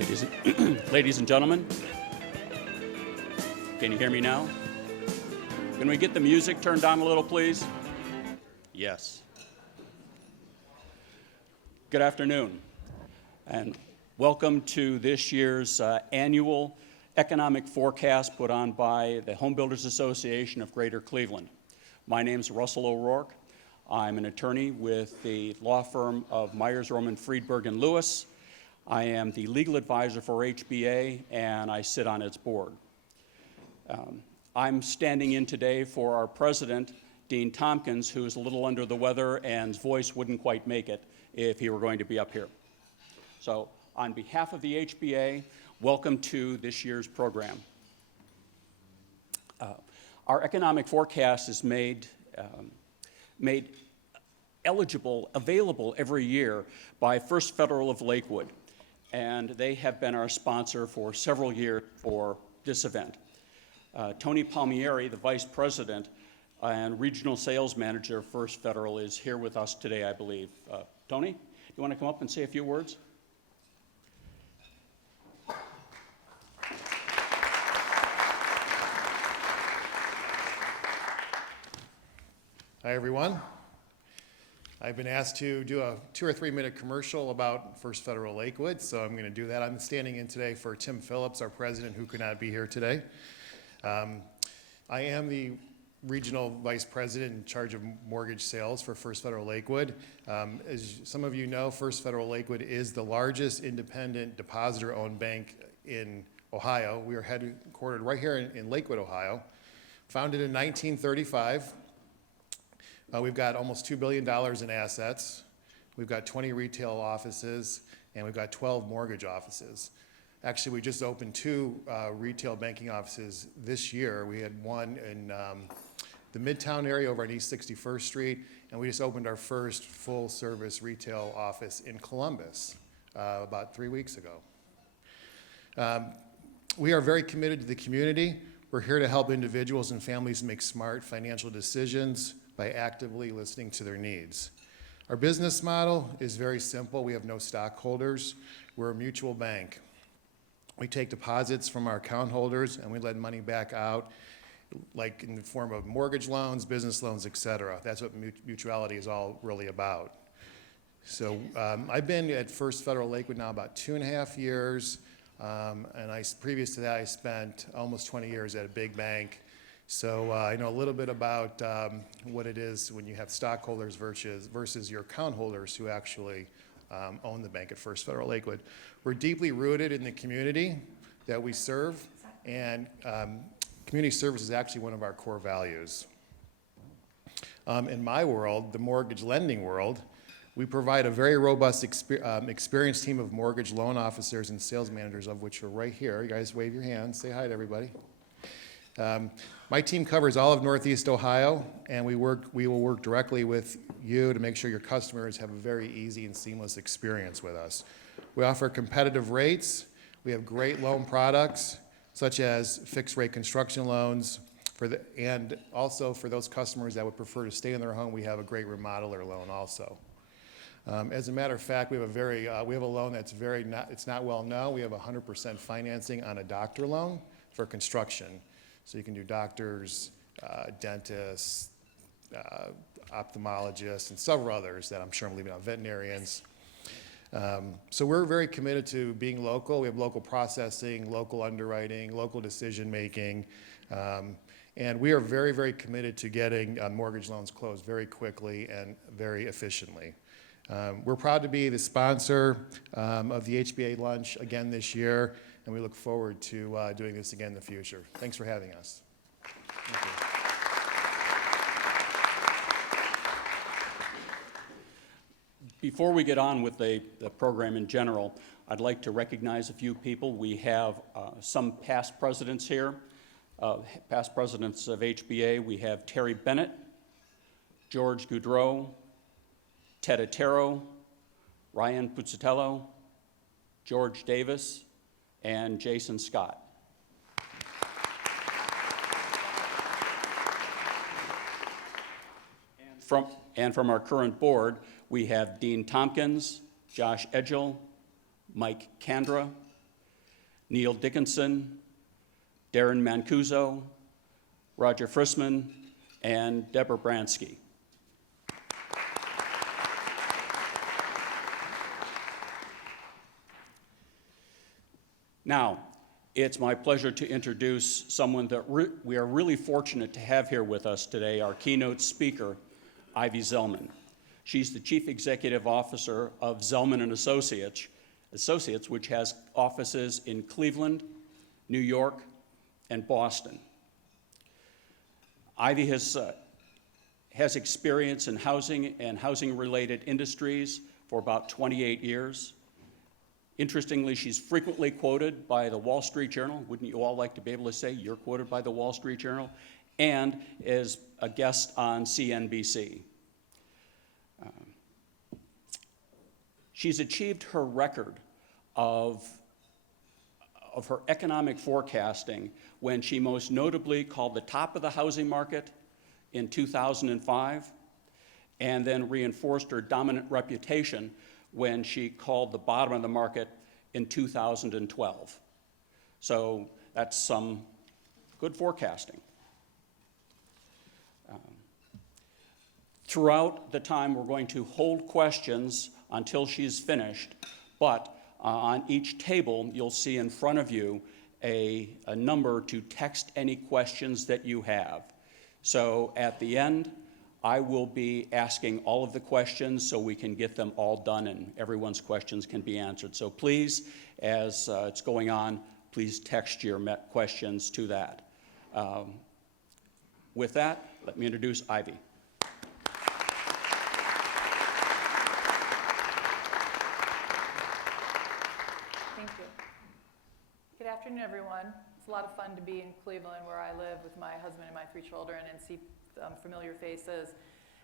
Ladies and gentlemen, can you hear me now? Can we get the music turned down a little, please? Yes. Good afternoon, and welcome to this year's annual economic forecast put on by the Home Builders Association of Greater Cleveland. My name is Russell O'Rourke. I'm an attorney with the law firm of Myers, Roman, Friedberg, and Lewis. I am the legal advisor for HBA, and I sit on its board. I'm standing in today for our president, Dean Tompkins, who is a little under the weather and his voice wouldn't quite make it if he were going to be up here. So on behalf of the HBA, welcome to this year's program. Our economic forecast is made available every year by First Federal of Lakewood, and they have been our sponsor for several years for this event. Tony Palmieri, the Vice President and Regional Sales Manager of First Federal, is here with us today, I believe. Tony, you want to come up and say a few words? Hi, everyone. I've been asked to do a 2 or 3 minute commercial about First Federal Lakewood, so I'm going to do that. I'm standing in today for Tim Phillips, our president, who could not be here today. I am the regional vice president in charge of mortgage sales for First Federal Lakewood. As some of you know, First Federal Lakewood is the largest independent depositor-owned bank in Ohio. We are headquartered right here in Lakewood, Ohio. Founded in 1935. We've got almost $2 billion in assets. We've got 20 retail offices, and we've got 12 mortgage offices. Actually, we just opened 2 retail banking offices this year. We had one in the Midtown area over on East 61st Street, and we just opened our first full-service retail office in Columbus about 3 weeks ago. We are very committed to the community. We're here to help individuals and families make smart financial decisions by actively listening to their needs. Our business model is very simple. We have no stockholders. We're a mutual bank. We take deposits from our account holders and we lend money back out, like in the form of mortgage loans, business loans, et cetera. That's what mutuality is all really about. So I've been at First Federal Lakewood now about 2.5 years, and previous to that I spent almost 20 years at a big bank. So I know a little bit about what it is when you have stockholders versus your account holders who actually own the bank at First Federal Lakewood. We're deeply rooted in the community that we serve, and community service is actually one of our core values. In my world, the mortgage lending world, we provide a very robust experienced team of mortgage loan officers and sales managers, of which are right here. You guys wave your hands, say hi to everybody. My team covers all of Northeast Ohio, and we will work directly with you to make sure your customers have a very easy and seamless experience with us. We offer competitive rates. We have great loan products, such as fixed rate construction loans, and also for those customers that would prefer to stay in their home, we have a great remodeler loan also. As a matter of fact, we have a loan that's it's not well known. We have 100% financing on a doctor loan for construction. So you can do doctors, dentists, ophthalmologists, and several others that I'm sure I'm leaving out, veterinarians. So we're very committed to being local. We have local processing, local underwriting, local decision making, and we are very, very committed to getting mortgage loans closed very quickly and very efficiently. We're proud to be the sponsor of the HBA lunch again this year, and we look forward to doing this again in the future. Thanks for having us. Thank you. Before we get on with the program in general, I'd like to recognize a few people. We have some past presidents here, past presidents of HBA. We have Terry Bennett, George Goudreau, Ted Otero, Ryan Puzzatello, George Davis, and Jason Scott. And from our current board, we have Dean Tompkins, Josh Edgell, Mike Kandra, Neil Dickinson, Darren Mancuso, Roger Frisman, and Deborah Bransky. Now, it's my pleasure to introduce someone that we are really fortunate to have here with us today, our keynote speaker, Ivy Zelman. She's the Chief Executive Officer of Zelman & Associates, which has offices in Cleveland, New York, and Boston. Ivy has experience in housing and housing-related industries for about 28 years. Interestingly, she's frequently quoted by the Wall Street Journal. Wouldn't you all like to be able to say you're quoted by the Wall Street Journal? And is a guest on CNBC. She's achieved her record of her economic forecasting when she most notably called the top of the housing market in 2005, and then reinforced her dominant reputation when she called the bottom of the market in 2012. So that's some good forecasting. Throughout the time, we're going to hold questions until she's finished, but on each table, you'll see in front of you a number to text any questions that you have. So at the end, I will be asking all of the questions so we can get them all done and everyone's questions can be answered. So please, as it's going on, please text your questions to that. With that, let me introduce Ivy. Thank you. Good afternoon, everyone. It's a lot of fun to be in Cleveland, where I live with my husband and my 3 children, and see familiar faces,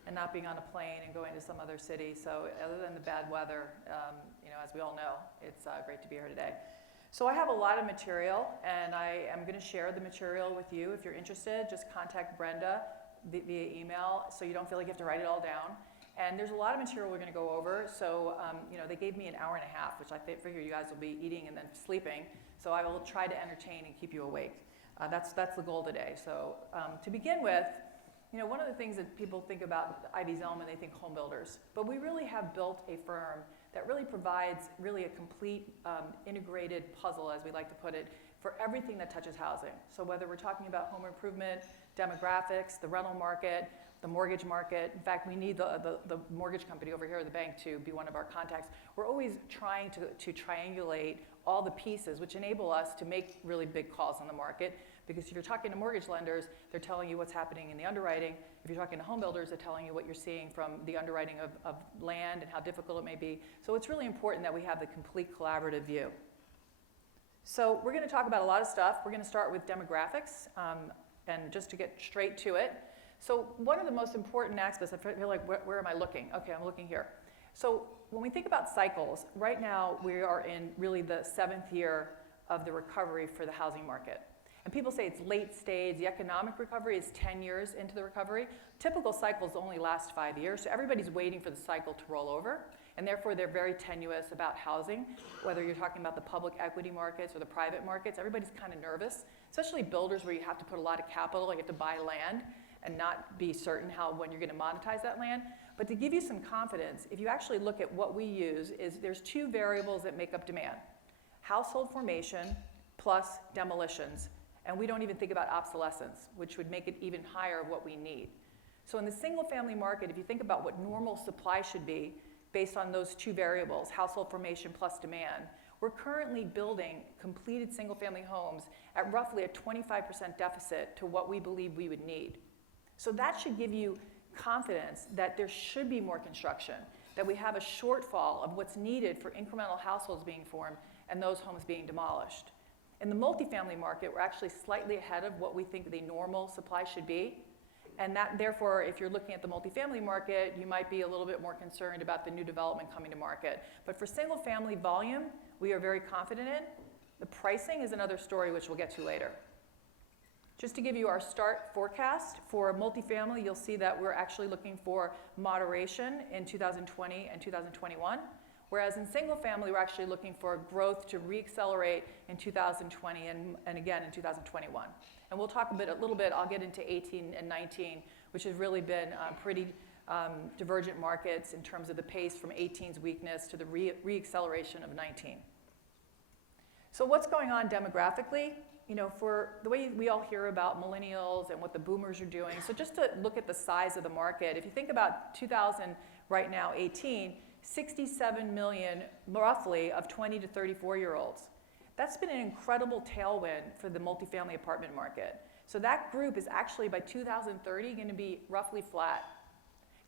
and not being on a plane and going to some other city. So other than the bad weather, as we all know, it's great to be here today. So I have a lot of material, and I am going to share the material with you. If you're interested, just contact Brenda via email, so you don't feel like you have to write it all down. And there's a lot of material we're going to go over. So, they gave me an hour and a half, which I figure you guys will be eating and then sleeping. So I will try to entertain and keep you awake. That's the goal today. So to begin with, one of the things that people think about Ivy Zelman, they think home builders. But we really have built a firm that really provides really a complete integrated puzzle, as we like to put it, for everything that touches housing. So whether we're talking about home improvement, demographics, the rental market, the mortgage market. In fact, we need the mortgage company over here at the bank to be one of our contacts. We're always trying to triangulate all the pieces, which enable us to make really big calls on the market. Because if you're talking to mortgage lenders, they're telling you what's happening in the underwriting. If you're talking to home builders, they're telling you what you're seeing from the underwriting of land and how difficult it may be. So it's really important that we have the complete collaborative view. So we're going to talk about a lot of stuff. We're going to start with demographics, and just to get straight to it. So one of the most important aspects, I feel like, where am I looking? Okay, I'm looking here. So when we think about cycles, right now we are in really the 7th year of the recovery for the housing market. And people say it's late stage. The economic recovery is 10 years into the recovery. Typical cycles only last 5 years, so everybody's waiting for the cycle to roll over, and therefore they're very tenuous about housing. Whether you're talking about the public equity markets or the private markets, everybody's kind of nervous, especially builders where you have to put a lot of capital, you have to buy land and not be certain when you're going to monetize that land. But to give you some confidence, if you actually look at what we use, there's 2 variables that make up demand: household formation plus demolitions. And we don't even think about obsolescence, which would make it even higher of what we need. So in the single family market, if you think about what normal supply should be based on those 2 variables, household formation plus demand, we're currently building completed single family homes at roughly a 25% deficit to what we believe we would need. So that should give you confidence that there should be more construction, that we have a shortfall of what's needed for incremental households being formed and those homes being demolished. In the multifamily market, we're actually slightly ahead of what we think the normal supply should be. And that, therefore, if you're looking at the multifamily market, you might be a little bit more concerned about the new development coming to market. But for single family volume, we are very confident in. The pricing is another story, which we'll get to later. Just to give you our start forecast for multifamily, you'll see that we're actually looking for moderation in 2020 and 2021. Whereas in single family, we're actually looking for growth to reaccelerate in 2020 and again in 2021. And we'll talk a little bit, I'll get into 18 and 19, which has really been pretty divergent markets in terms of the pace from 18's weakness to the reacceleration of 19. So what's going on demographically? You know, for the way we all hear about millennials and what the boomers are doing, so just to look at the size of the market, if you think about 2000 right now, 18, 67 million roughly of 20 to 34-year-olds. That's been an incredible tailwind for the multifamily apartment market. So that group is actually by 2030 going to be roughly flat.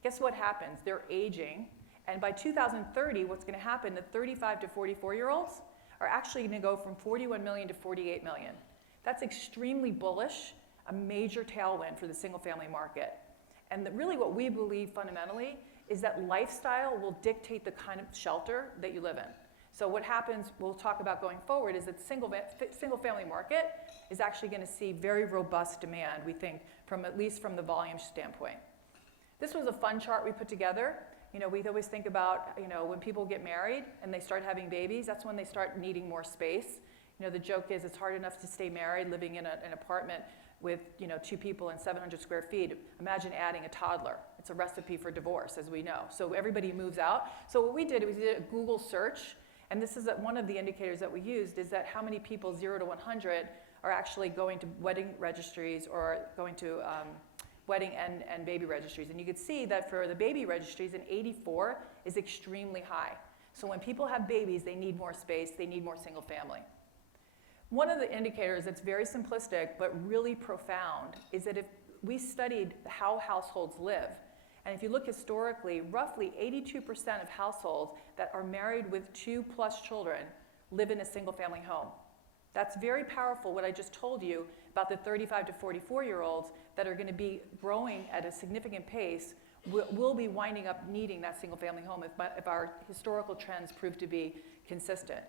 Guess what happens? They're aging, and by 2030, what's going to happen, the 35 to 44-year-olds are actually going to go from 41 million to 48 million. That's extremely bullish, a major tailwind for the single-family market. And really what we believe fundamentally is that lifestyle will dictate the kind of shelter that you live in. So what happens, we'll talk about going forward, is that single-family market is actually going to see very robust demand, we think, at least from the volume standpoint. This was a fun chart we put together. You know, we always think about, you know, when people get married and they start having babies, that's when they start needing more space. You know, the joke is it's hard enough to stay married living in an apartment with, you know, 2 people and 700 square feet. Imagine adding a toddler. It's a recipe for divorce, as we know. So everybody moves out. So what we did was we did a Google search, and this is one of the indicators that we used, is that how many people 0 to 100 are actually going to wedding registries or going to wedding and baby registries. And you can see that for the baby registries, an 84 is extremely high. So when people have babies, they need more space, they need more single family. One of the indicators that's very simplistic but really profound is that if we studied how households live, and if you look historically, roughly 82% of households that are married with 2+ children live in a single family home. That's very powerful, what I just told you about the 35 to 44-year-olds that are going to be growing at a significant pace will be winding up needing that single family home if our historical trends prove to be consistent.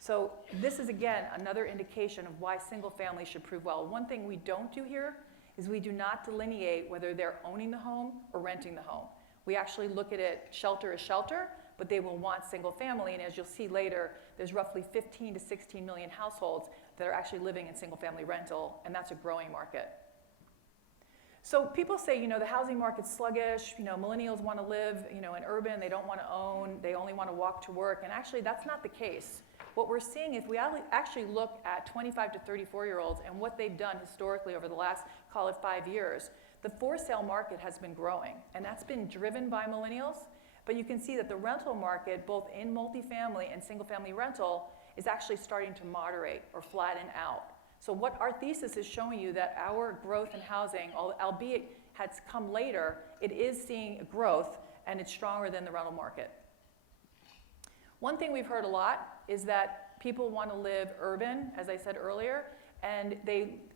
So this is, again, another indication of why single family should prove well. One thing we don't do here is we do not delineate whether they're owning the home or renting the home. We actually look at it shelter as shelter, but they will want single family, and as you'll see later, there's roughly 15 to 16 million households that are actually living in single family rental, and that's a growing market. So people say, you know, the housing market's sluggish, you know, millennials want to live, you know, in urban, they don't want to own, they only want to walk to work, and actually that's not the case. What we're seeing is we actually look at 25 to 34-year-olds and what they've done historically over the last, call it 5 years. The for-sale market has been growing, and that's been driven by millennials, but you can see that the rental market, both in multifamily and single-family rental, is actually starting to moderate or flatten out. So what our thesis is showing you that our growth in housing, albeit has come later, it is seeing growth, and it's stronger than the rental market. One thing we've heard a lot is that people want to live urban, as I said earlier, and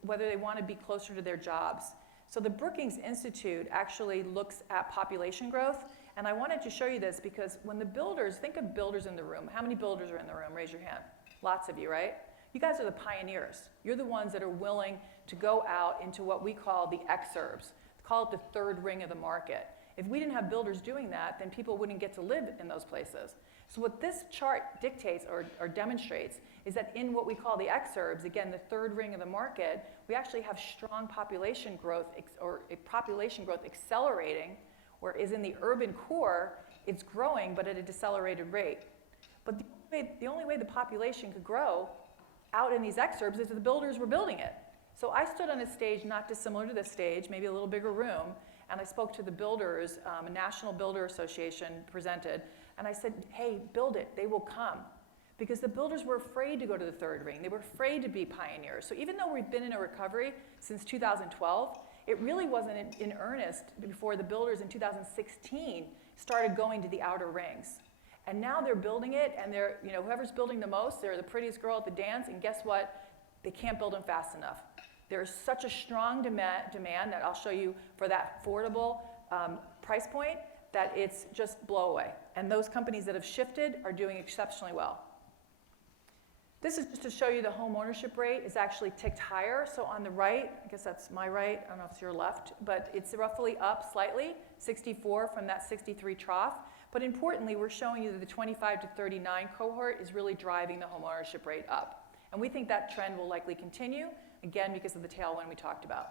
whether they want to be closer to their jobs. So the Brookings Institute actually looks at population growth, and I wanted to show you this because when the builders, think of builders in the room. How many builders are in the room? Raise your hand. Lots of you, right? You guys are the pioneers. You're the ones that are willing to go out into what we call the exurbs. Call it the third ring of the market. If we didn't have builders doing that, then people wouldn't get to live in those places. So what this chart dictates or demonstrates is that in what we call the exurbs, again, the third ring of the market, we actually have strong population growth or a population growth accelerating, whereas in the urban core, it's growing but at a decelerated rate. But the only way the population could grow out in these exurbs is if the builders were building it. So I stood on a stage not dissimilar to this stage, maybe a little bigger room, and I spoke to the builders, a National Builder Association presented, and I said, hey, build it, they will come. Because the builders were afraid to go to the third ring. They were afraid to be pioneers. So even though we've been in a recovery since 2012, it really wasn't in earnest before the builders in 2016 started going to the outer rings. And now they're building it, and they're, you know, whoever's building the most, they're the prettiest girl at the dance, and guess what? They can't build them fast enough. There's such a strong demand that I'll show you for that affordable price point that it's just blow away. And those companies that have shifted are doing exceptionally well. This is just to show you the home ownership rate is actually ticked higher. So on the right, I guess that's my right, I don't know if it's your left, but it's roughly up slightly, 64 from that 63 trough. But importantly, we're showing you that the 25 to 39 cohort is really driving the home ownership rate up. And we think that trend will likely continue, again, because of the tailwind we talked about.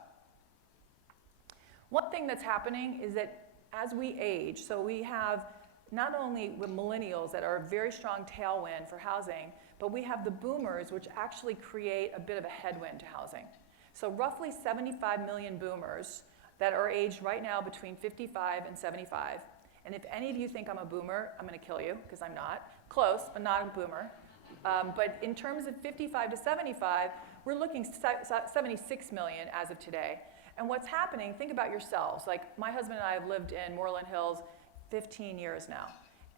One thing that's happening is that as we age, so we have not only with millennials that are a very strong tailwind for housing, but we have the boomers, which actually create a bit of a headwind to housing. So roughly 75 million boomers that are aged right now between 55 and 75. And if any of you think I'm a boomer, I'm going to kill you, because I'm not. Close, but not a boomer. But in terms of 55 to 75, we're looking 76 million as of today. And what's happening, think about yourselves. Like, my husband and I have lived in Moreland Hills 15 years now,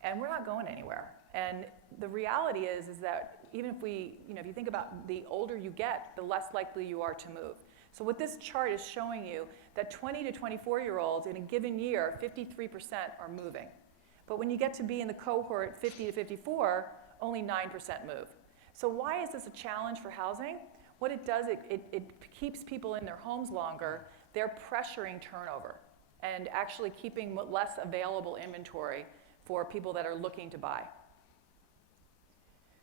and we're not going anywhere. And the reality is that even if if you think about the older you get, the less likely you are to move. So what this chart is showing you, that 20 to 24-year-olds in a given year, 53% are moving. But when you get to be in the cohort 50 to 54, only 9% move. So why is this a challenge for housing? What it does, it keeps people in their homes longer. They're pressuring turnover and actually keeping less available inventory for people that are looking to buy.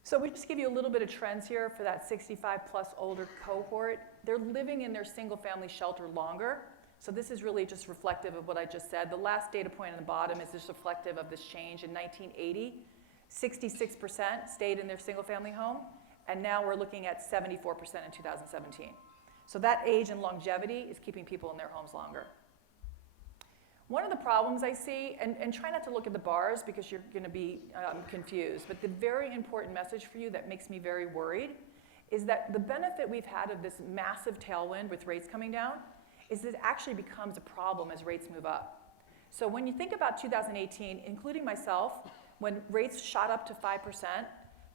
So we just give you a little bit of trends here for that 65 plus older cohort. They're living in their single family shelter longer. So this is really just reflective of what I just said. The last data point on the bottom is just reflective of this change. In 1980, 66% stayed in their single family home, and now we're looking at 74% in 2017. So that age and longevity is keeping people in their homes longer. One of the problems I see, and try not to look at the bars because you're going to be confused, but the very important message for you that makes me very worried is that the benefit we've had of this massive tailwind with rates coming down is that it actually becomes a problem as rates move up. So when you think about 2018, including myself, when rates shot up to 5%,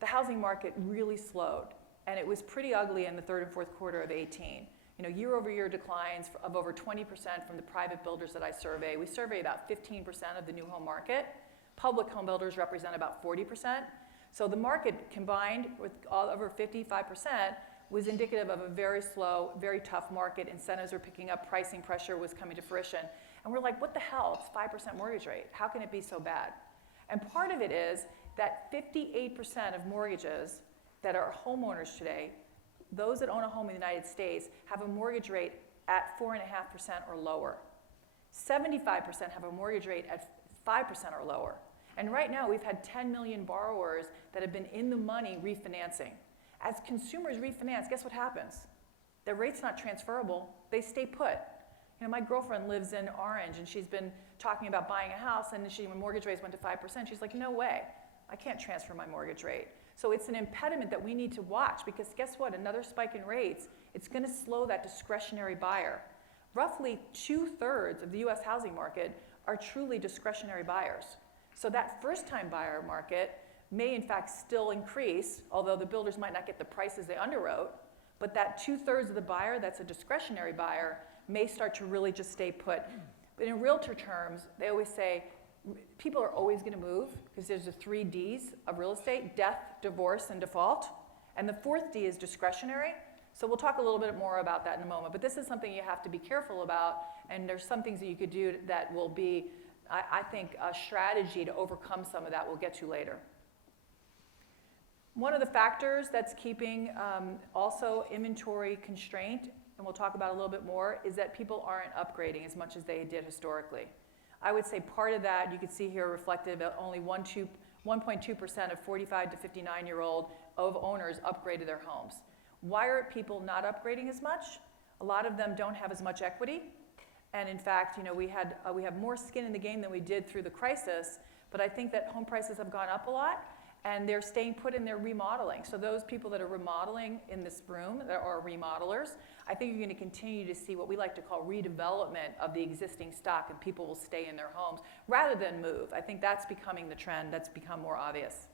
the housing market really slowed, and it was pretty ugly in the third and fourth quarter of 18. Year-over-year declines of over 20% from the private builders that I survey. We survey about 15% of the new home market. Public home builders represent about 40%. So the market combined with all over 55% was indicative of a very slow, very tough market. Incentives were picking up, pricing pressure was coming to fruition. And we're like, what the hell? It's 5% mortgage rate. How can it be so bad? And part of it is that 58% of mortgages that are homeowners today, those that own a home in the United States, have a mortgage rate at 4.5% or lower. 75% have a mortgage rate at 5% or lower. And right now, we've had 10 million borrowers that have been in the money refinancing. As consumers refinance, guess what happens? Their rate's not transferable. They stay put. My girlfriend lives in Orange, and she's been talking about buying a house, and when mortgage rates went to 5%, she's like, no way. I can't transfer my mortgage rate. So it's an impediment that we need to watch, because guess what? Another spike in rates, it's going to slow that discretionary buyer. Roughly 2/3 of the US housing market are truly discretionary buyers. So that first-time buyer market may in fact still increase, although the builders might not get the prices they underwrote, but that 2/3 of the buyer that's a discretionary buyer may start to really just stay put. But in realtor terms, they always say, people are always going to move because there's the 3 Ds of real estate: death, divorce, and default. And the 4th D is discretionary. So we'll talk a little bit more about that in a moment. But this is something you have to be careful about, and there's some things that you could do that will be, I think, a strategy to overcome some of that we'll get to later. One of the factors that's keeping also inventory constraint, and we'll talk about a little bit more, is that people aren't upgrading as much as they did historically. I would say part of that, you can see here reflective of only 1.2% of 45 to 59-year-old of owners upgraded their homes. Why are people not upgrading as much? A lot of them don't have as much equity. And in fact, we have more skin in the game than we did through the crisis, but I think that home prices have gone up a lot, and they're staying put in their remodeling. So those people that are remodeling in this room, that are remodelers, I think you're going to continue to see what we like to call redevelopment of the existing stock, and people will stay in their homes rather than move. I think that's becoming the trend that's become more obvious.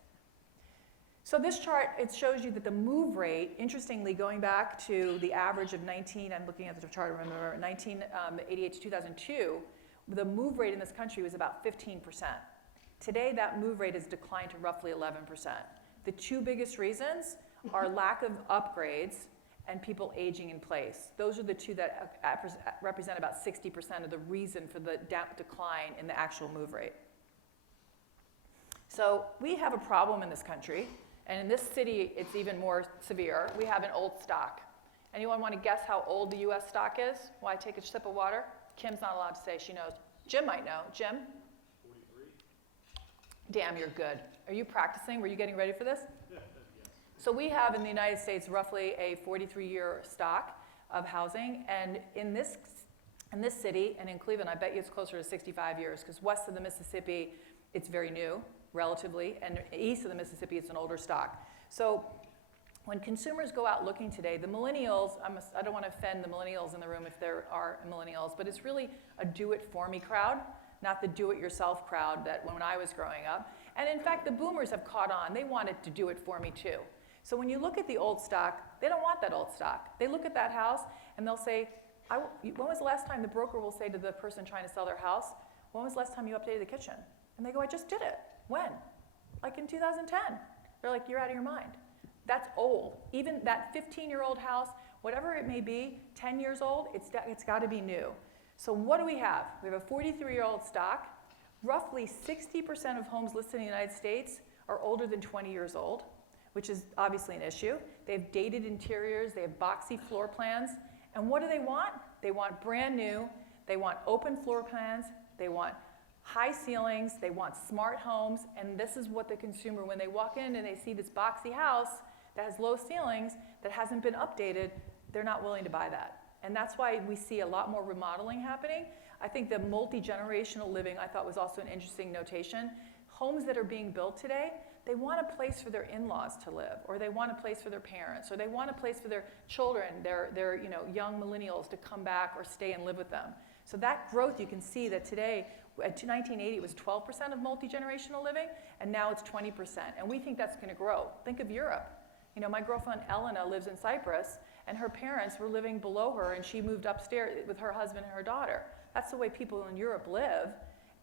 So this chart, it shows you that the move rate, interestingly, going back to the average of I'm looking at the chart, remember, 1988 to 2002, the move rate in this country was about 15%. Today, that move rate has declined to roughly 11%. The 2 biggest reasons are lack of upgrades and people aging in place. Those are the 2 that represent about 60% of the reason for the decline in the actual move rate. So we have a problem in this country, and in this city, it's even more severe. We have an old stock. Anyone want to guess how old the US stock is? While I take a sip of water? Kim's not allowed to say, she knows. Jim might know. Jim? 43. Damn, you're good. Are you practicing? Were you getting ready for this? So we have in the United States roughly a 43-year stock of housing, and in this city and in Cleveland, I bet you it's closer to 65 years, because west of the Mississippi, it's very new, relatively, and east of the Mississippi, it's an older stock. So when consumers go out looking today, the millennials, I don't want to offend the millennials in the room if there are millennials, but it's really a do-it-for-me crowd, not the do-it-yourself crowd that when I was growing up. And in fact, the boomers have caught on. They wanted to do it for me too. So when you look at the old stock, they don't want that old stock. They look at that house and they'll say, when was the last time, the broker will say to the person trying to sell their house, when was the last time you updated the kitchen? And they go, I just did it. When? Like in 2010. They're like, you're out of your mind. That's old. Even that 15-year-old house, whatever it may be, 10 years old, it's got to be new. So what do we have? We have a 43-year-old stock. Roughly 60% of homes listed in the United States are older than 20 years old, which is obviously an issue. They have dated interiors, they have boxy floor plans, and what do they want? They want brand new, they want open floor plans, they want high ceilings, they want smart homes, and this is what the consumer, when they walk in and they see this boxy house that has low ceilings, that hasn't been updated, they're not willing to buy that. And that's why we see a lot more remodeling happening. I think the multi-generational living I thought was also an interesting notation. Homes that are being built today, they want a place for their in-laws to live, or they want a place for their parents, or they want a place for their children, their young millennials to come back or stay and live with them. So that growth, you can see that today, at 1980, it was 12% of multi-generational living, and now it's 20%. And we think that's going to grow. Think of Europe. You know, my girlfriend Elena lives in Cyprus, and her parents were living below her, and she moved upstairs with her husband and her daughter. That's the way people in Europe live.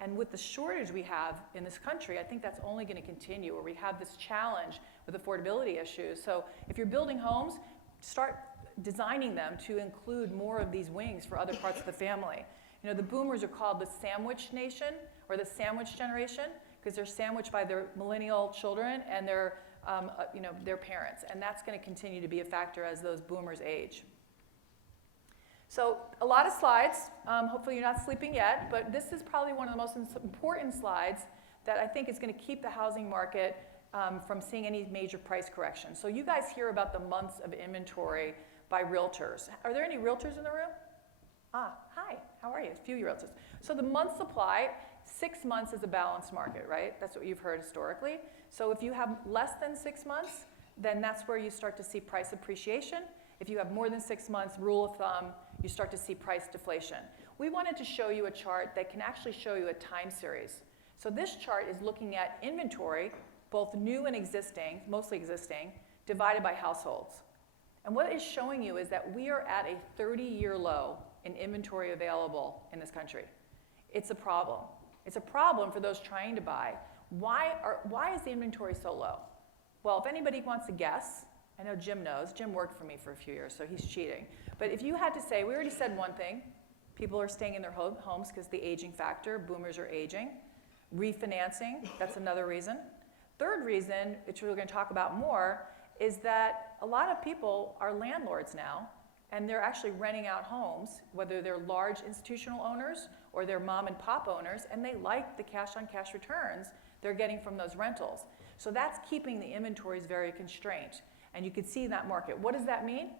And with the shortage we have in this country, I think that's only going to continue, where we have this challenge with affordability issues. So if you're building homes, start designing them to include more of these wings for other parts of the family. You know, the boomers are called the sandwich nation, or the sandwich generation, because they're sandwiched by their millennial children and their parents. And that's going to continue to be a factor as those boomers age. So a lot of slides. Hopefully you're not sleeping yet, but this is probably one of the most important slides that I think is going to keep the housing market from seeing any major price correction. So you guys hear about the months of inventory by realtors. Are there any realtors in the room? Hi, how are you? A few realtors. So the month supply, 6 months is a balanced market, right? That's what you've heard historically. So if you have less than 6 months, then that's where you start to see price appreciation. If you have more than 6 months, rule of thumb, you start to see price deflation. We wanted to show you a chart that can actually show you a time series. So this chart is looking at inventory, both new and existing, mostly existing, divided by households. And what it's showing you is that we are at a 30-year low in inventory available in this country. It's a problem. It's a problem for those trying to buy. Why is the inventory so low? Well, if anybody wants to guess, I know Jim knows. Jim worked for me for a few years, so he's cheating. But if you had to say, we already said one thing. People are staying in their homes because the aging factor, boomers are aging. Refinancing, that's another reason. Third reason, which we're going to talk about more, is that a lot of people are landlords now, and they're actually renting out homes, whether they're large institutional owners or they're mom and pop owners, and they like the cash-on-cash returns they're getting from those rentals. So that's keeping the inventories very constrained. And you can see that market. What does that mean?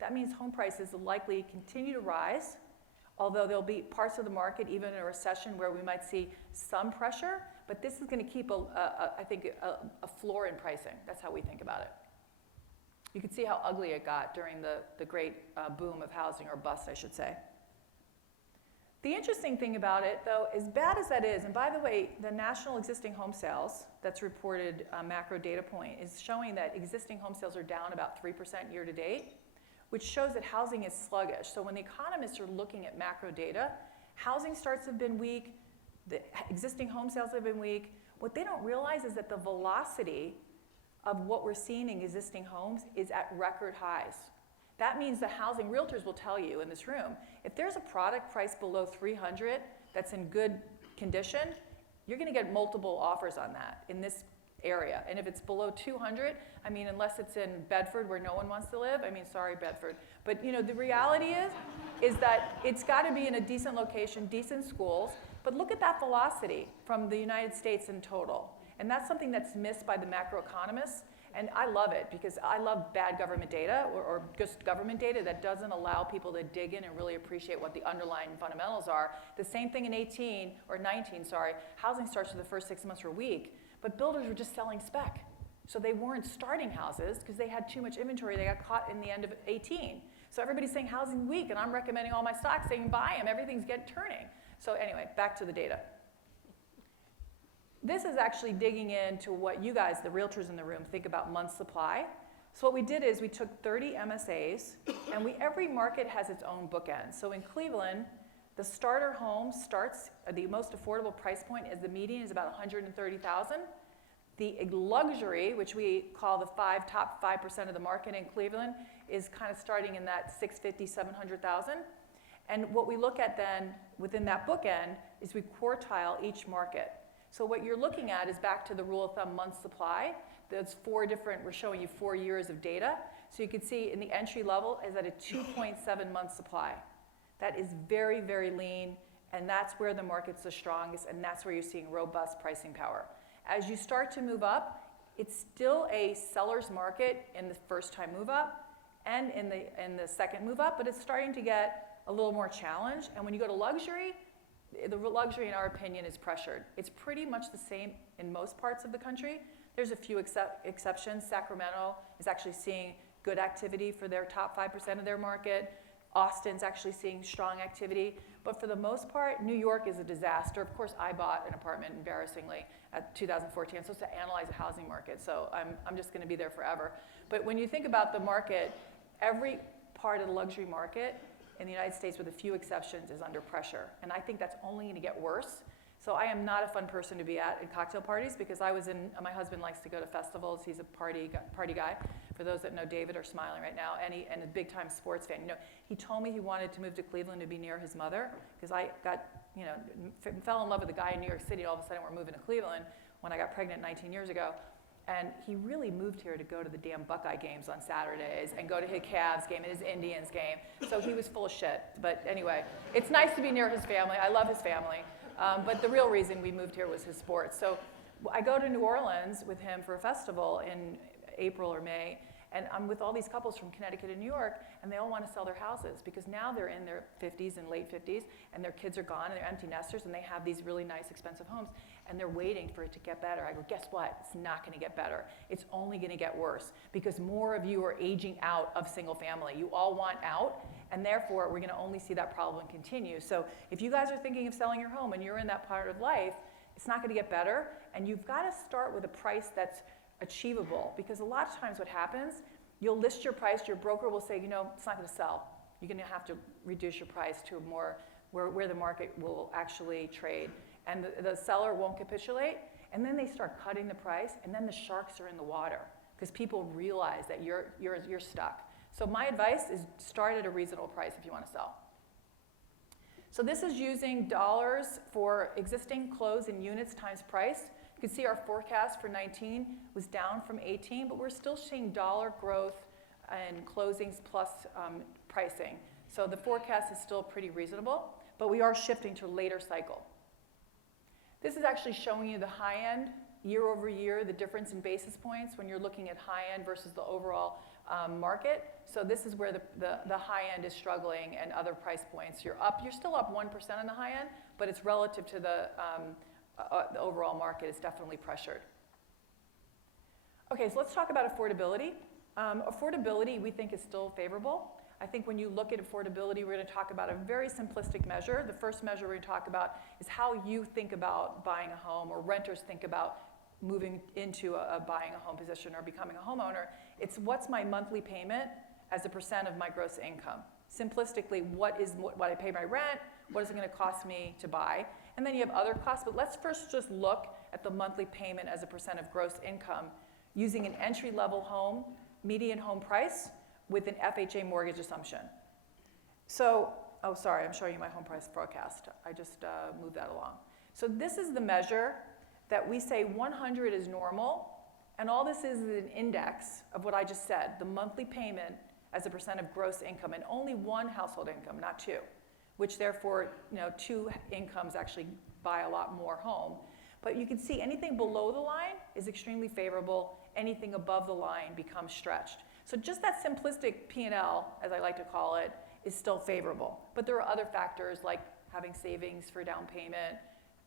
That means home prices will likely continue to rise, although there'll be parts of the market, even in a recession, where we might see some pressure, but this is going to keep, I think, a floor in pricing. That's how we think about it. You can see how ugly it got during the great boom of housing, or bust, I should say. The interesting thing about it, though, as bad as that is, and by the way, the national existing home sales that's reported macro data point is showing that existing home sales are down about 3% year to date, which shows that housing is sluggish. So when the economists are looking at macro data, housing starts have been weak, the existing home sales have been weak. What they don't realize is that the velocity of what we're seeing in existing homes is at record highs. That means the housing realtors will tell you in this room, if there's a product priced below $300 that's in good condition, you're gonna get multiple offers on that in this area. And if it's below 200, I mean, unless it's in Bedford where no one wants to live, I mean, sorry, Bedford. But you know, the reality is that it's gotta be in a decent location, decent schools, but look at that velocity from the United States in total. And that's something that's missed by the macroeconomists. And I love it because I love bad government data or just government data that doesn't allow people to dig in and really appreciate what the underlying fundamentals are. The same thing in 19, housing starts for the first 6 months were weak, but builders were just selling spec. So they weren't starting houses because they had too much inventory. They got caught in the end of 18. So everybody's saying housing weak, and I'm recommending all my stocks saying buy them. Everything's turning. So anyway, back to the data. This is actually digging into what you guys, the realtors in the room, think about month supply. So what we did is we took 30 MSAs, and every market has its own bookend. So in Cleveland, the starter home starts, the most affordable price point is the median is about $130,000. The luxury, which we call the top 5% of the market in Cleveland, is kind of starting in that $650,000, $700,000. And what we look at then within that bookend is we quartile each market. So what you're looking at is back to the rule of thumb month supply. There's we're showing you 4 years of data. So you can see in the entry level is at a 2.7 month supply. That is very, very lean, and that's where the market's the strongest, and that's where you're seeing robust pricing power. As you start to move up, it's still a seller's market in the first time move up and in the second move up, but it's starting to get a little more challenged. And when you go to luxury, the luxury, in our opinion, is pressured. It's pretty much the same in most parts of the country. There's a few exceptions. Sacramento is actually seeing good activity for their top 5% of their market. Austin's actually seeing strong activity. But for the most part, New York is a disaster. Of course, I bought an apartment, embarrassingly, at 2014. I'm supposed to analyze the housing market, so I'm just going to be there forever. But when you think about the market, every part of the luxury market in the United States, with a few exceptions, is under pressure. And I think that's only going to get worse. So I am not a fun person to be at cocktail parties because my husband likes to go to festivals. He's a party guy. For those that know David are smiling right now, and a big time sports fan. You know, he told me he wanted to move to Cleveland to be near his mother because I fell in love with a guy in New York City. All of a sudden we're moving to Cleveland when I got pregnant 19 years ago. And he really moved here to go to the damn Buckeye games on Saturdays and go to his Cavs game and his Indians game. So he was full of shit. But anyway, it's nice to be near his family. I love his family. But the real reason we moved here was his sports. So I go to New Orleans with him for a festival in April or May, and I'm with all these couples from Connecticut and New York, and they all want to sell their houses because now they're in their 50s and late 50s, and their kids are gone, and they're empty nesters, and they have these really nice, expensive homes, and they're waiting for it to get better. I go, guess what? It's not going to get better. It's only going to get worse because more of you are aging out of single family. You all want out, and therefore, we're going to only see that problem continue. So if you guys are thinking of selling your home and you're in that part of life, it's not going to get better, and you've got to start with a price that's achievable, because a lot of times what happens, you'll list your price, your broker will say, it's not going to sell. You're going to have to reduce your price to a more where the market will actually trade. And the seller won't capitulate, and then they start cutting the price, and then the sharks are in the water because people realize that you're stuck. So my advice is start at a reasonable price if you want to sell. So this is using dollars for existing close in units times price. You can see our forecast for 19 was down from 18, but we're still seeing dollar growth and closings plus pricing. So the forecast is still pretty reasonable, but we are shifting to a later cycle. This is actually showing you the high end, year over year, the difference in basis points when you're looking at high end versus the overall market. So this is where the high end is struggling and other price points. You're still up 1% on the high end, but it's relative to the overall market is definitely pressured. Okay, so let's talk about affordability. Affordability, we think, is still favorable. I think when you look at affordability, we're going to talk about a very simplistic measure. The first measure we're going to talk about is how you think about buying a home, or renters think about moving into buying a home position or becoming a homeowner. It's what's my monthly payment as a percent of my gross income. Simplistically, what I pay my rent, what is it going to cost me to buy? And then you have other costs, but let's first just look at the monthly payment as a percent of gross income using an entry-level home, median home price, with an FHA mortgage assumption. So, I'm showing you my home price forecast. I just moved that along. So this is the measure that we say 100 is normal, and all this is an index of what I just said, the monthly payment as a percent of gross income, and only one household income, not two, which therefore, two incomes actually buy a lot more home. But you can see anything below the line is extremely favorable, anything above the line becomes stretched. So just that simplistic P&L, as I like to call it, is still favorable. But there are other factors like having savings for down payment,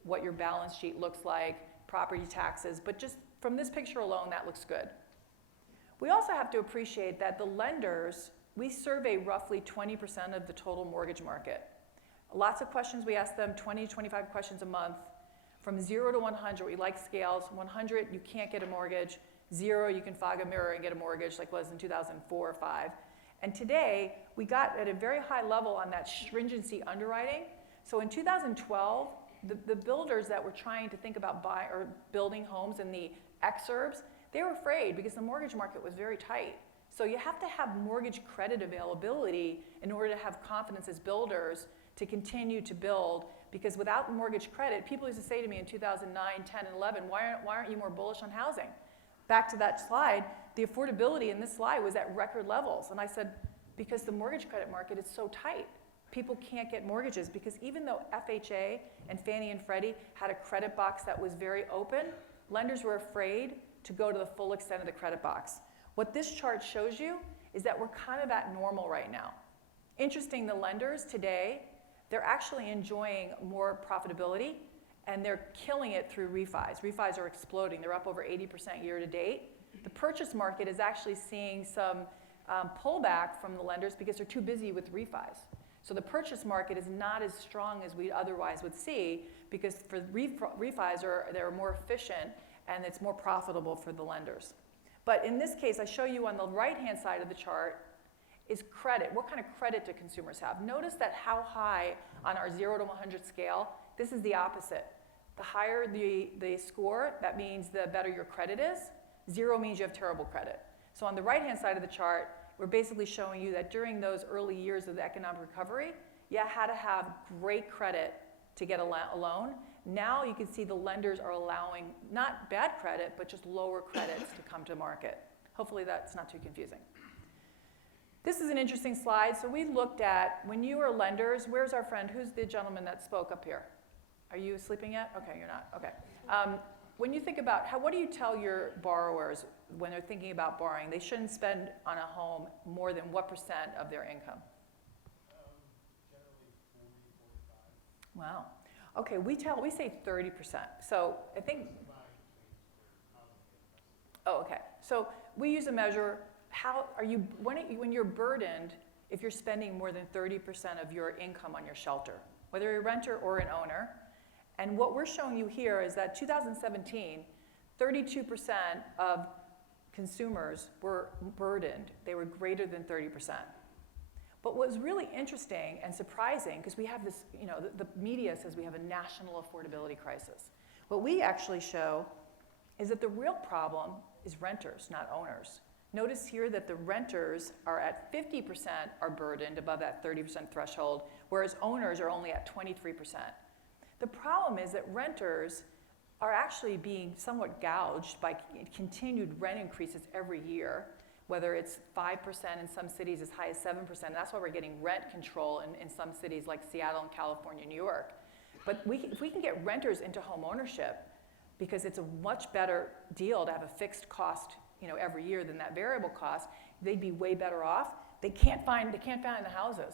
what your balance sheet looks like, property taxes, but just from this picture alone, that looks good. We also have to appreciate that the lenders, we survey roughly 20% of the total mortgage market. Lots of questions we ask them, 20, 25 questions a month. From 0 to 100, we like scales. 100, you can't get a mortgage. 0, you can fog a mirror and get a mortgage like was in 2004 or 5. And today, we got at a very high level on that stringency underwriting. So in 2012, the builders that were trying to think about buying or building homes in the exurbs, they were afraid because the mortgage market was very tight. So you have to have mortgage credit availability in order to have confidence as builders to continue to build, because without mortgage credit, people used to say to me in 2009, 10, and 11, why aren't you more bullish on housing? Back to that slide, the affordability in this slide was at record levels. And I said, because the mortgage credit market is so tight. People can't get mortgages because even though FHA and Fannie and Freddie had a credit box that was very open, lenders were afraid to go to the full extent of the credit box. What this chart shows you is that we're kind of at normal right now. Interesting, the lenders today, they're actually enjoying more profitability and they're killing it through refis. Refis are exploding. They're up over 80% year to date. The purchase market is actually seeing some pullback from the lenders because they're too busy with refis. So the purchase market is not as strong as we otherwise would see because for refis, they're more efficient and it's more profitable for the lenders. But in this case, I show you on the right-hand side of the chart is credit. What kind of credit do consumers have? Notice that how high on our 0 to 100 scale, this is the opposite. The higher the score, that means the better your credit is. 0 means you have terrible credit. So on the right-hand side of the chart, we're basically showing you that during those early years of the economic recovery, you had to have great credit to get a loan. Now you can see the lenders are allowing not bad credit, but just lower credits to come to market. Hopefully that's not too confusing. This is an interesting slide. So we looked at, when you are lenders, where's our friend? Who's the gentleman that spoke up here? Are you sleeping yet? Okay, you're not. Okay. When you think about what do you tell your borrowers when they're thinking about borrowing? They shouldn't spend on a home more than what percent of their income? Generally 40, 45. Wow. Okay, we say 30%. So I think. Oh, okay. So we use a measure. How are you when you're burdened? If you're spending more than 30% of your income on your shelter, whether you're a renter or an owner. And what we're showing you here is that 2017, 32% of consumers were burdened. They were greater than 30%. But what was really interesting and surprising, because we have this, the media says we have a national affordability crisis. What we actually show is that the real problem is renters, not owners. Notice here that the renters are at 50% are burdened above that 30% threshold, whereas owners are only at 23%. The problem is that renters are actually being somewhat gouged by continued rent increases every year, whether it's 5% in some cities as high as 7%. That's why we're getting rent control in some cities like Seattle and California, New York. But if we can get renters into home ownership, because it's a much better deal to have a fixed cost every year than that variable cost, they'd be way better off. They can't find the houses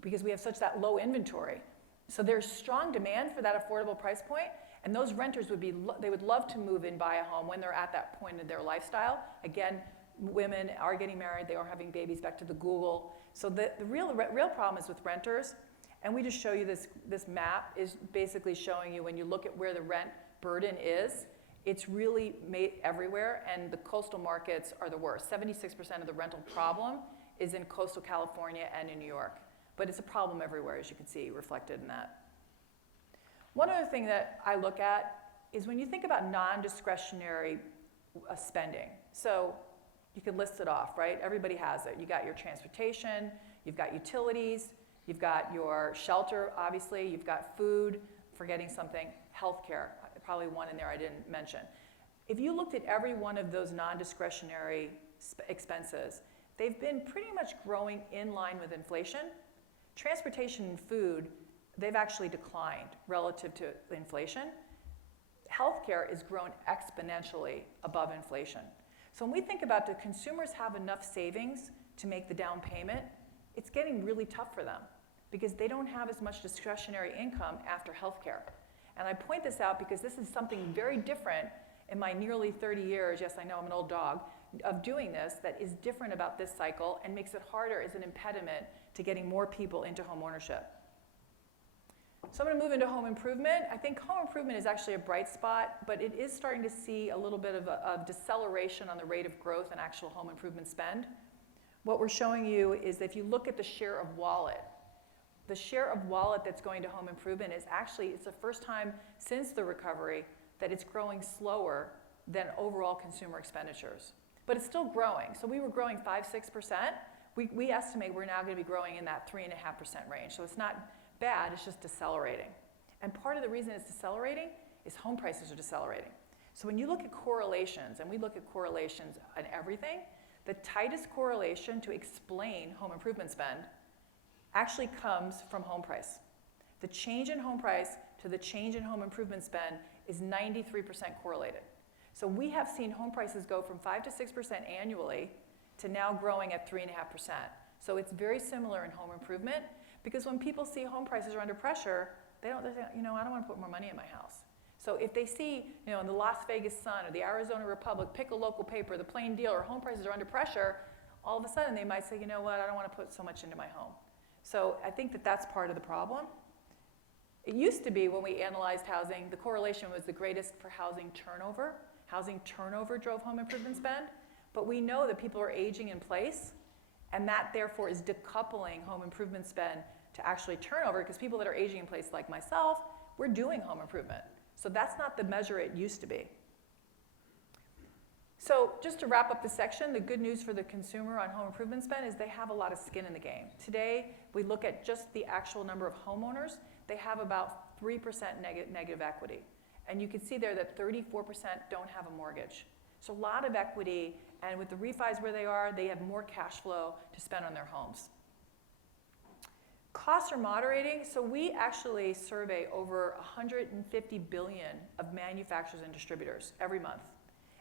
because we have such that low inventory. So there's strong demand for that affordable price point, and those renters they would love to move in, buy a home when they're at that point in their lifestyle. Again, women are getting married, they are having babies, back to the Google. So the real problem is with renters, and we just show you this map is basically showing you when you look at where the rent burden is, it's really made everywhere, and the coastal markets are the worst. 76% of the rental problem is in coastal California and in New York. But it's a problem everywhere, as you can see reflected in that. One other thing that I look at is when you think about non-discretionary spending. So you can list it off, right? Everybody has it. You got your transportation, you've got utilities, you've got your shelter, obviously, you've got food, forgetting something. healthcare, probably one in there I didn't mention. If you looked at every one of those non-discretionary expenses, they've been pretty much growing in line with inflation. Transportation and food, they've actually declined relative to inflation. Healthcare is grown exponentially above inflation. So when we think about, do consumers have enough savings to make the down payment, it's getting really tough for them because they don't have as much discretionary income after healthcare. And I point this out because this is something very different in my nearly 30 years, yes, I know I'm an old dog, of doing this that is different about this cycle and makes it harder as an impediment to getting more people into home ownership. So I'm going to move into home improvement. I think home improvement is actually a bright spot, but it is starting to see a little bit of a deceleration on the rate of growth in actual home improvement spend. What we're showing you is that if you look at the share of wallet, the share of wallet that's going to home improvement is actually, it's the first time since the recovery that it's growing slower than overall consumer expenditures. But it's still growing. So we were growing 5-6%. We estimate we're now going to be growing in that 3.5% range. So it's not bad, it's just decelerating. And part of the reason it's decelerating is home prices are decelerating. So when you look at correlations, and we look at correlations on everything, the tightest correlation to explain home improvement spend actually comes from home price. The change in home price to the change in home improvement spend is 93% correlated. So we have seen home prices go from 5 to 6% annually to now growing at 3.5%. So it's very similar in home improvement because when people see home prices are under pressure, they say, I don't want to put more money in my house. So if they see, in the Las Vegas Sun or the Arizona Republic, pick a local paper, the Plain Dealer, home prices are under pressure, all of a sudden they might say, I don't want to put so much into my home. So I think that that's part of the problem. It used to be when we analyzed housing, the correlation was the greatest for housing turnover. Housing turnover drove home improvement spend, but we know that people are aging in place, and that therefore is decoupling home improvement spend to actually turnover, because people that are aging in place like myself, we're doing home improvement. So that's not the measure it used to be. So just to wrap up the section, the good news for the consumer on home improvement spend is they have a lot of skin in the game. Today, we look at just the actual number of homeowners. They have about 3% negative equity. And you can see there that 34% don't have a mortgage. So a lot of equity, and with the refis where they are, they have more cash flow to spend on their homes. Costs are moderating, so we actually survey over 150 billion of manufacturers and distributors every month.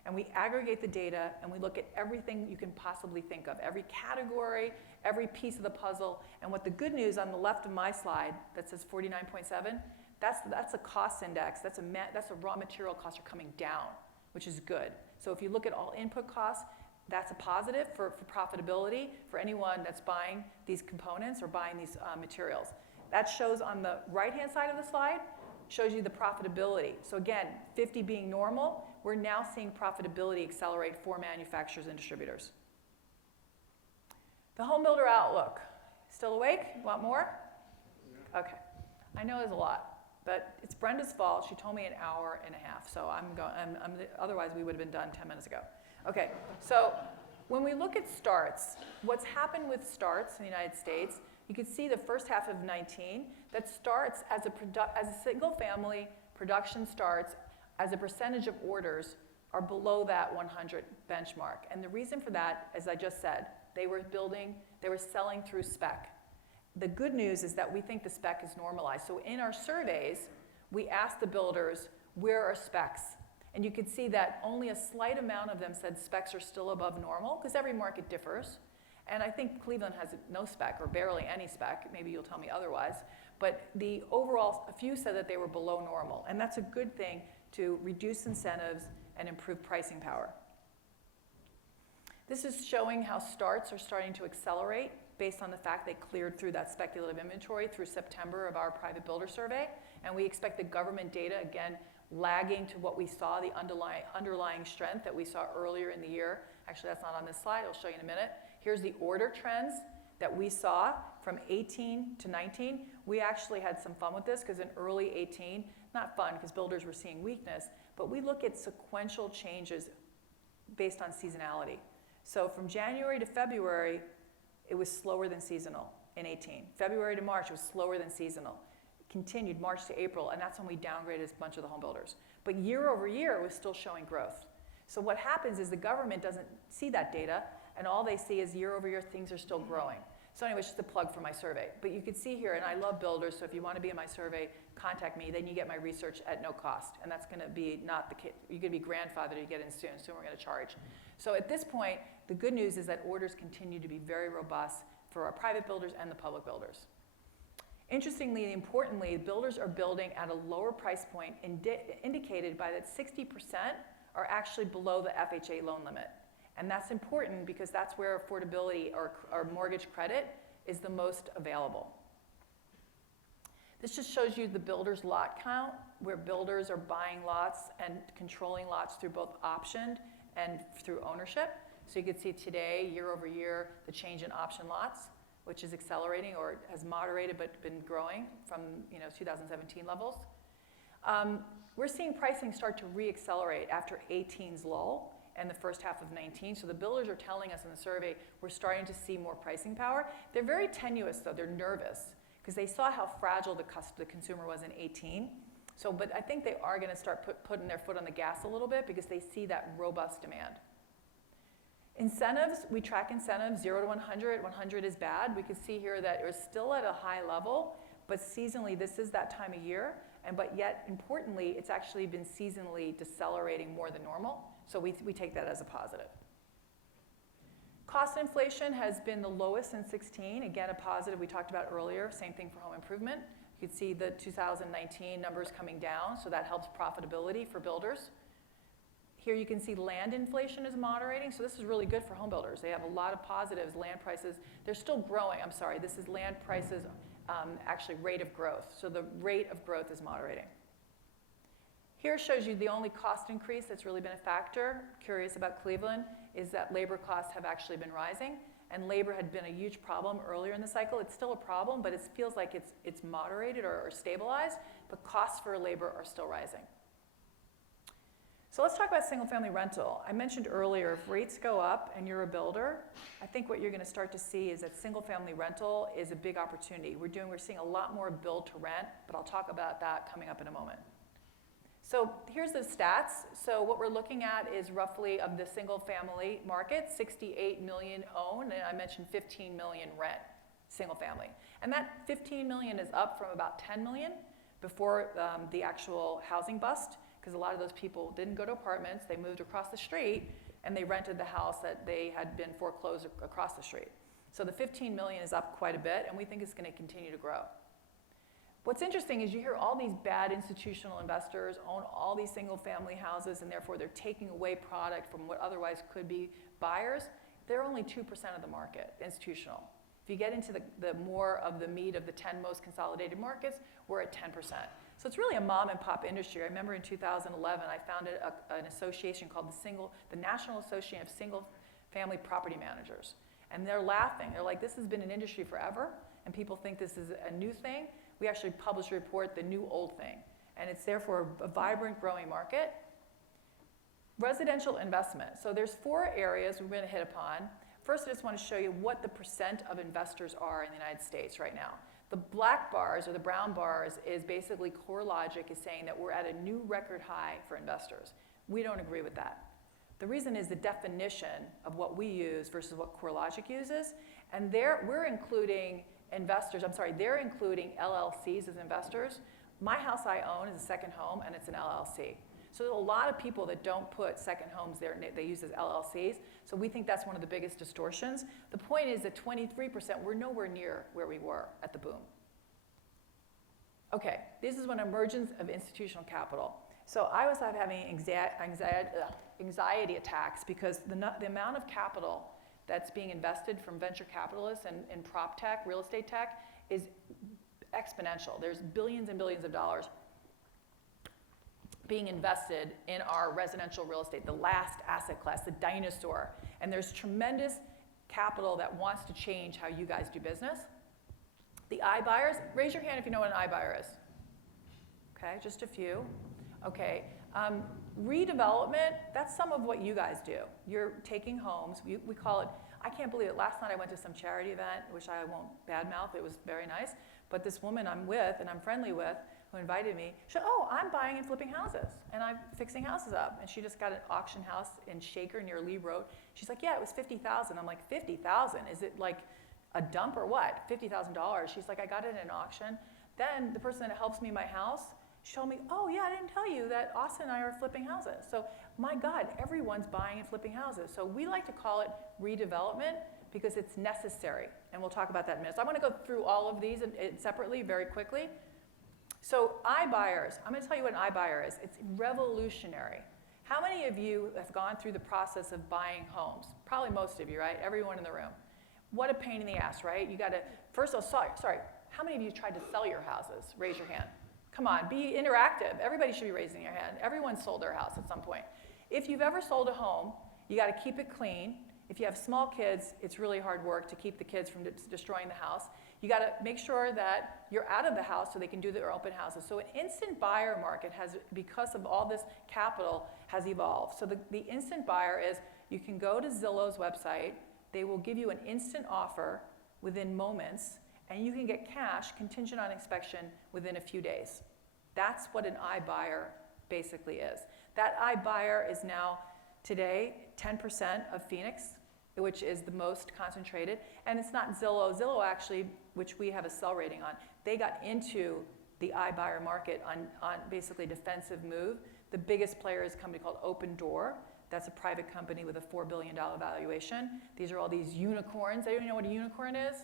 And we aggregate the data, and we look at everything you can possibly think of, every category, every piece of the puzzle. And what the good news on the left of my slide that says 49.7, that's a cost index. That's a raw material costs are coming down, which is good. So if you look at all input costs, that's a positive for profitability for anyone that's buying these components or buying these materials. That shows on the right-hand side of the slide, shows you the profitability. So again, 50 being normal, we're now seeing profitability accelerate for manufacturers and distributors. The home builder outlook. Still awake? Want more? Okay. I know there's a lot, but it's Brenda's fault. She told me an hour and a half, so otherwise we would have been done 10 minutes ago. Okay, so when we look at starts, what's happened with starts in the United States, you can see the first half of 19, that starts as a single family production starts as a percentage of orders are below that 100 benchmark. And the reason for that, as I just said, they were selling through spec. The good news is that we think the spec is normalized. So in our surveys, we asked the builders, where are specs? And you could see that only a slight amount of them said specs are still above normal, because every market differs. And I think Cleveland has no spec, or barely any spec. Maybe you'll tell me otherwise. But the overall, a few said that they were below normal. And that's a good thing to reduce incentives and improve pricing power. This is showing how starts are starting to accelerate based on the fact they cleared through that speculative inventory through September of our private builder survey. And we expect the government data, again, lagging to what we saw, the underlying strength that we saw earlier in the year. Actually, that's not on this slide. I'll show you in a minute. Here's the order trends that we saw from 18 to 19. We actually had some fun with this because in early 18, not fun because builders were seeing weakness, but we look at sequential changes based on seasonality. So from January to February, it was slower than seasonal in 18. February to March, it was slower than seasonal. continued March to April, and that's when we downgraded a bunch of the home builders. But year over year, it was still showing growth. So what happens is the government doesn't see that data, and all they see is year over year, things are still growing. So anyway, just a plug for my survey. But you can see here, and I love builders, so if you want to be in my survey, contact me. Then you get my research at no cost. And that's going to be not the case. You're going to be grandfathered, you get in soon. Soon we're going to charge. So at this point, the good news is that orders continue to be very robust for our private builders and the public builders. Interestingly and importantly, builders are building at a lower price point indicated by that 60% are actually below the FHA loan limit. And that's important because that's where affordability or mortgage credit is the most available. This just shows you the builder's lot count, where builders are buying lots and controlling lots through both optioned and through ownership. So you can see today, year over year, the change in option lots, which is accelerating or has moderated but been growing from 2017 levels. We're seeing pricing start to re-accelerate after 18's lull and the first half of 19. So the builders are telling us in the survey, we're starting to see more pricing power. They're very tenuous though, they're nervous because they saw how fragile the consumer was in 18. So, but I think they are gonna start putting their foot on the gas a little bit because they see that robust demand. Incentives, we track incentives, 0 to 100. 100 is bad. We can see here that it was still at a high level, but seasonally, this is that time of year. But yet, importantly, it's actually been seasonally decelerating more than normal. So we take that as a positive. Cost inflation has been the lowest since 16. Again, a positive we talked about earlier. Same thing for home improvement. You can see the 2019 numbers coming down, so that helps profitability for builders. Here you can see land inflation is moderating, so this is really good for home builders. They have a lot of positives. Land prices, they're still growing. I'm sorry, this is land prices, actually rate of growth. So the rate of growth is moderating. Here shows you the only cost increase that's really been a factor. Curious about Cleveland is that labor costs have actually been rising, and labor had been a huge problem earlier in the cycle. It's still a problem, but it feels like it's moderated or stabilized, but costs for labor are still rising. So let's talk about single-family rental. I mentioned earlier, if rates go up and you're a builder, I think what you're going to start to see is that single-family rental is a big opportunity. We're seeing a lot more build to rent, but I'll talk about that coming up in a moment. So here's the stats. So what we're looking at is roughly of the single-family market, 68 million own, and I mentioned 15 million rent, single-family. And that 15 million is up from about 10 million before the actual housing bust, because a lot of those people didn't go to apartments, they moved across the street, and they rented the house that they had been foreclosed across the street. So the 15 million is up quite a bit, and we think it's going to continue to grow. What's interesting is you hear all these bad institutional investors own all these single-family houses, and therefore they're taking away product from what otherwise could be buyers. They're only 2% of the market, institutional. If you get into the more of the meat of the 10 most consolidated markets, we're at 10%. So it's really a mom and pop industry. I remember in 2011, I founded an association called the National Association of Single Family Property Managers. And they're laughing. They're like, this has been an industry forever, and people think this is a new thing. We actually published a report, The New Old Thing. And it's therefore a vibrant, growing market. Residential investment. So there's 4 areas we're going to hit upon. First, I just want to show you what the percent of investors are in the United States right now. The black bars or the brown bars is basically CoreLogic is saying that we're at a new record high for investors. We don't agree with that. The reason is the definition of what we use versus what CoreLogic uses. And we're including investors, they're including LLCs as investors. My house I own is a second home, and it's an LLC. So there's a lot of people that don't put second homes there, they use as LLCs. So we think that's one of the biggest distortions. The point is that 23%, we're nowhere near where we were at the boom. Okay, this is an emergence of institutional capital. So I was having anxiety attacks because the amount of capital that's being invested from venture capitalists and prop tech, real estate tech, is exponential. There's billions and billions of dollars being invested in our residential real estate, the last asset class, the dinosaur. And there's tremendous capital that wants to change how you guys do business. The iBuyers, raise your hand if you know what an iBuyer is. Okay, just a few. Okay, redevelopment, that's some of what you guys do. You're taking homes, we call it, I can't believe it. Last night I went to some charity event, which I won't badmouth. It was very nice. But this woman I'm with and I'm friendly with, who invited me, she said, oh, I'm buying and flipping houses, and I'm fixing houses up. And she just got an auction house in Shaker near Lee Road. She's like, yeah, it was $50,000. I'm like, $50,000? Is it like a dump or what? $50,000. She's like, I got it in an auction. Then the person that helps me in my house, she told me, oh yeah, I didn't tell you that Austin and I are flipping houses. So my God, everyone's buying and flipping houses. So we like to call it redevelopment because it's necessary. And we'll talk about that in a minute. So I want to go through all of these separately very quickly. So iBuyers, I'm going to tell you what an iBuyer is. It's revolutionary. How many of you have gone through the process of buying homes? Probably most of you, right? Everyone in the room. What a pain in the ass, right? You got to, first of all, sorry, how many of you tried to sell your houses? Raise your hand. Come on, be interactive. Everybody should be raising their hand. Everyone sold their house at some point. If you've ever sold a home, you got to keep it clean. If you have small kids, it's really hard work to keep the kids from destroying the house. You got to make sure that you're out of the house so they can do their open houses. So an instant buyer market has, because of all this capital, has evolved. So the instant buyer is, you can go to Zillow's website, they will give you an instant offer within moments, and you can get cash contingent on inspection within a few days. That's what an iBuyer basically is. That iBuyer is now, today, 10% of Phoenix, which is the most concentrated. And it's not Zillow. Zillow actually, which we have a sell rating on, they got into the iBuyer market on basically defensive move. The biggest player is a company called Opendoor. That's a private company with a $4 billion valuation. These are all these unicorns. Anybody know what a unicorn is?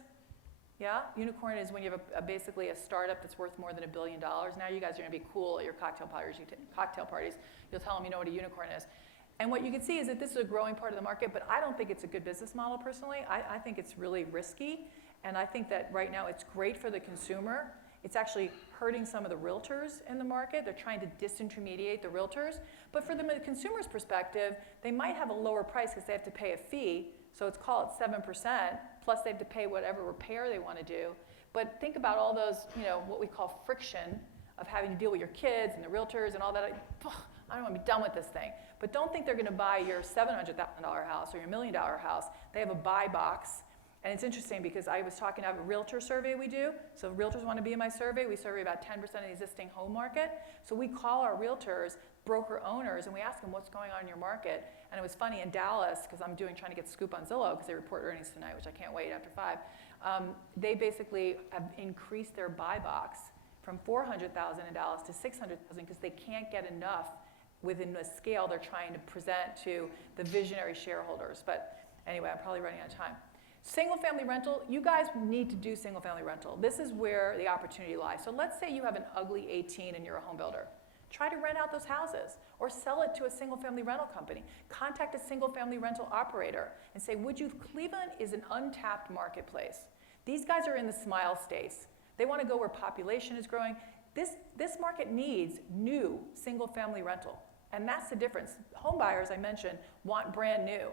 Yeah? Unicorn is when you have basically a startup that's worth more than $1 billion. Now you guys are going to be cool at your cocktail parties. You'll tell them you know what a unicorn is. And what you can see is that this is a growing part of the market, but I don't think it's a good business model personally. I think it's really risky, and I think that right now it's great for the consumer. It's actually hurting some of the realtors in the market. They're trying to disintermediate the realtors. But from the consumer's perspective, they might have a lower price because they have to pay a fee. So it's called 7%, plus they have to pay whatever repair they want to do. But think about all those, what we call friction of having to deal with your kids and the realtors and all that. I don't want to be done with this thing. But don't think they're going to buy your $700,000 house or your $1 million house. They have a buy box. And it's interesting because I was talking about a realtor survey we do. So if realtors want to be in my survey, we survey about 10% of the existing home market. So we call our realtors broker owners and we ask them what's going on in your market. And it was funny in Dallas, because I'm trying to get the scoop on Zillow because they report earnings tonight, which I can't wait after 5. They basically have increased their buy box from $400,000 in Dallas to $600,000 because they can't get enough within the scale they're trying to present to the visionary shareholders. But anyway, I'm probably running out of time. Single family rental, you guys need to do single family rental. This is where the opportunity lies. So let's say you have an ugly 18 and you're a home builder. Try to rent out those houses or sell it to a single family rental company. Contact a single family rental operator and say, Cleveland is an untapped marketplace. These guys are in the smile states. They want to go where population is growing. This market needs new single family rental. And that's the difference. Home buyers, I mentioned, want brand new.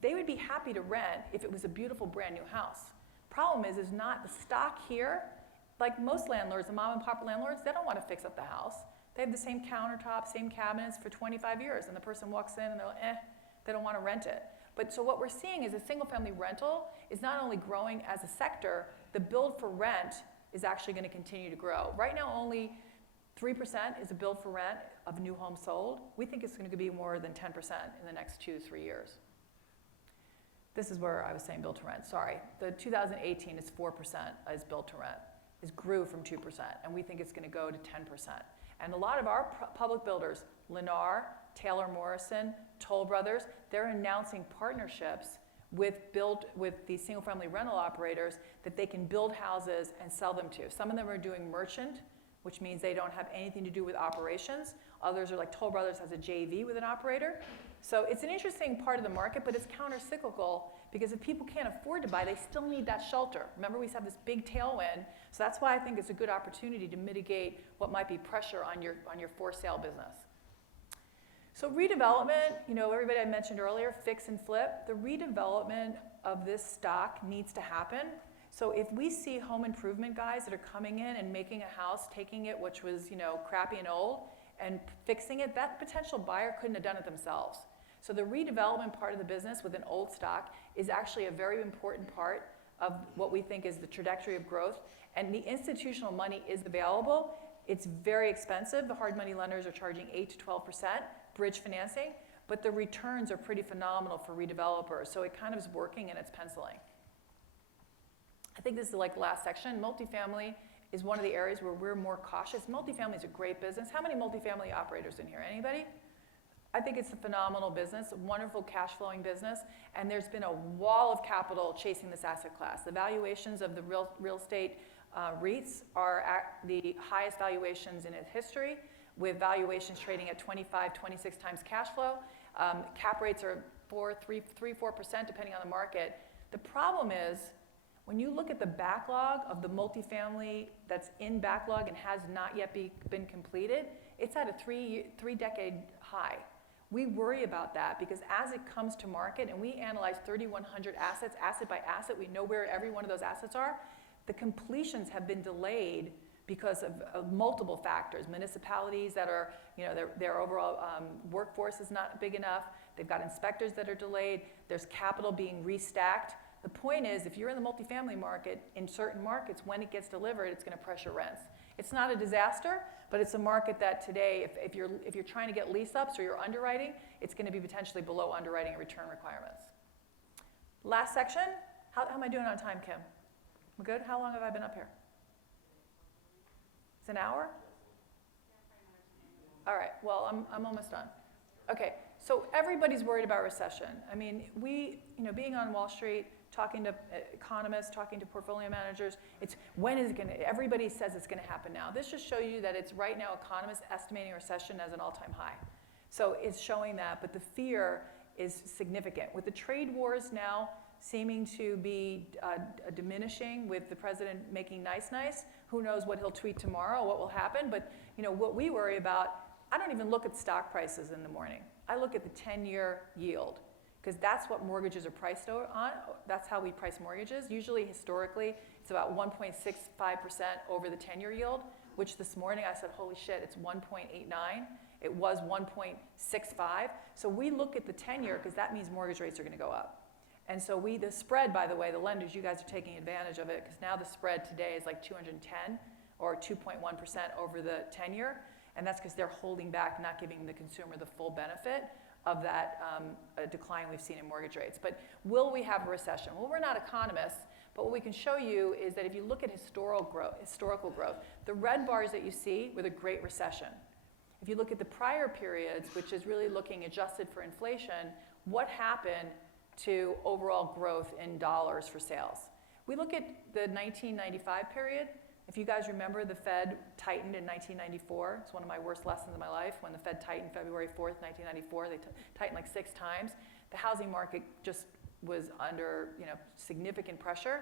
They would be happy to rent if it was a beautiful brand new house. Problem is not the stock here. Like most landlords, the mom and pop landlords, they don't want to fix up the house. They have the same countertops, same cabinets for 25 years, and the person walks in and they're like, they don't want to rent it. But so what we're seeing is a single family rental is not only growing as a sector, the build for rent is actually going to continue to grow. Right now, only 3% is a build for rent of new homes sold. We think it's going to be more than 10% in the next 2-3 years. This is where I was saying build to rent, sorry. The 2018 is 4% is build to rent. It grew from 2%, and we think it's going to go to 10%. And a lot of our public builders, Lennar, Taylor Morrison, Toll Brothers, they're announcing partnerships with these single-family rental operators that they can build houses and sell them to. Some of them are doing merchant, which means they don't have anything to do with operations. Others are like Toll Brothers has a JV with an operator. So it's an interesting part of the market, but it's counter-cyclical because if people can't afford to buy, they still need that shelter. Remember, we have this big tailwind, so that's why I think it's a good opportunity to mitigate what might be pressure on your for-sale business. So redevelopment, everybody I mentioned earlier, fix and flip. The redevelopment of this stock needs to happen. So if we see home improvement guys that are coming in and making a house, taking it, which was crappy and old, and fixing it, that potential buyer couldn't have done it themselves. So the redevelopment part of the business with an old stock is actually a very important part of what we think is the trajectory of growth. And the institutional money is available. It's very expensive. The hard money lenders are charging 8 to 12% bridge financing, but the returns are pretty phenomenal for redevelopers. So it kind of is working and it's penciling. I think this is like the last section. Multifamily is one of the areas where we're more cautious. Multifamily is a great business. How many multifamily operators in here? Anybody? I think it's a phenomenal business, a wonderful cash flowing business, and there's been a wall of capital chasing this asset class. The valuations of the real estate REITs are at the highest valuations in its history, with valuations trading at 25, 26 times cash flow. Cap rates are 4% depending on the market. The problem is, when you look at the backlog of the multifamily that's in backlog and has not yet been completed, it's at a three-decade high. We worry about that because as it comes to market, and we analyze 3,100 assets, asset by asset, we know where every one of those assets are, the completions have been delayed because of multiple factors. Municipalities that are, their overall workforce is not big enough. They've got inspectors that are delayed. There's capital being restacked. The point is, if you're in the multifamily market, in certain markets, when it gets delivered, it's going to pressure rents. It's not a disaster, but it's a market that today, if you're trying to get lease ups or you're underwriting, it's going to be potentially below underwriting and return requirements. Last section. How am I doing on time, Kim? We good? How long have I been up here? It's an hour? All right, well, I'm almost done. Okay, so everybody's worried about recession. I mean, being on Wall Street, talking to economists, talking to portfolio managers, it's when is it going to, everybody says it's going to happen now. This just shows you that it's right now economists estimating recession as an all-time high. So it's showing that, but the fear is significant. With the trade wars now seeming to be diminishing, with the president making nice, who knows what he'll tweet tomorrow, what will happen, but what we worry about, I don't even look at stock prices in the morning. I look at the 10-year yield, because that's what mortgages are priced on. That's how we price mortgages. Usually, historically, it's about 1.65% over the 10-year yield, which this morning I said, holy shit, it's 1.89. It was 1.65. So we look at the 10-year because that means mortgage rates are going to go up. And so the spread, by the way, the lenders, you guys are taking advantage of it, because now the spread today is like 210 or 2.1% over the 10-year. And that's because they're holding back, not giving the consumer the full benefit of that decline we've seen in mortgage rates. But will we have a recession? Well, we're not economists, but what we can show you is that if you look at historical growth, the red bars that you see were the Great Recession. If you look at the prior periods, which is really looking adjusted for inflation, what happened to overall growth in dollars for sales? We look at the 1995 period. If you guys remember, the Fed tightened in 1994. It's one of my worst lessons in my life. When the Fed tightened February 4th, 1994, they tightened like 6 times. The housing market just was under significant pressure.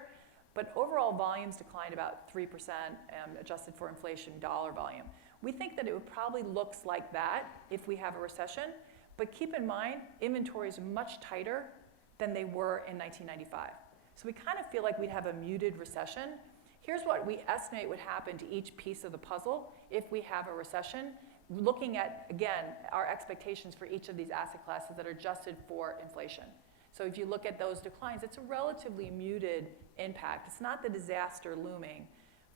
But overall volumes declined about 3%, adjusted for inflation, dollar volume. We think that it would probably looks like that if we have a recession. But keep in mind, inventories are much tighter than they were in 1995. So we kind of feel like we'd have a muted recession. Here's what we estimate would happen to each piece of the puzzle if we have a recession, looking at, again, our expectations for each of these asset classes that are adjusted for inflation. So if you look at those declines, it's a relatively muted impact. It's not the disaster looming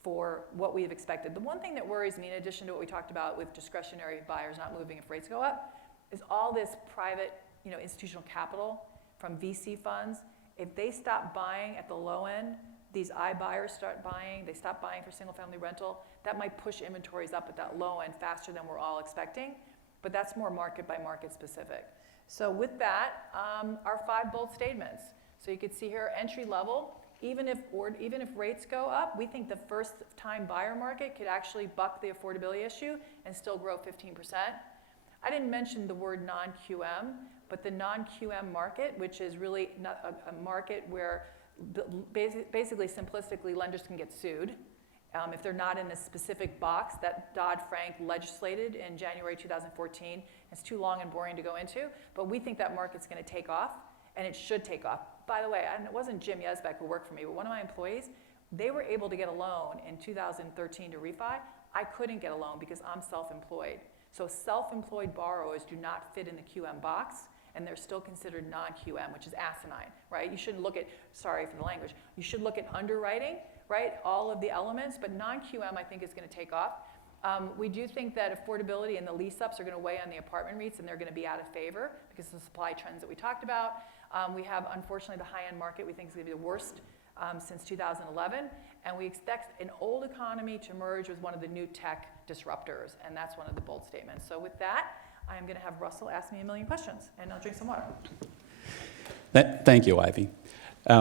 for what we have expected. The one thing that worries me, in addition to what we talked about with discretionary buyers not moving if rates go up, is all this private, institutional capital from VC funds. If they stop buying at the low end, these iBuyers start buying, they stop buying for single family rental, that might push inventories up at that low end faster than we're all expecting, but that's more market by market specific. So with that, our 5 bold statements. So you can see here, entry level, even if rates go up, we think the first time buyer market could actually buck the affordability issue and still grow 15%. I didn't mention the word non-QM, but the non-QM market, which is really not a market where basically, simplistically, lenders can get sued if they're not in a specific box that Dodd-Frank legislated in January 2014. It's too long and boring to go into, but we think that market's going to take off, and it should take off. By the way, and it wasn't Jim Yesbeck who worked for me, but one of my employees, they were able to get a loan in 2013 to refi. I couldn't get a loan because I'm self-employed. So self-employed borrowers do not fit in the QM box, and they're still considered non-QM, which is asinine, right? You shouldn't look at, sorry for the language, you should look at underwriting, right? All of the elements, but non-QM I think is going to take off. We do think that affordability and the lease-ups are going to weigh on the apartment REITs, and they're going to be out of favor because of the supply trends that we talked about. We have, unfortunately, the high-end market we think is going to be the worst since 2011, and we expect an old economy to merge with one of the new tech disruptors, and that's one of the bold statements. So with that, I'm going to have Russell ask me a million questions, and I'll drink some water. Thank you, Ivy.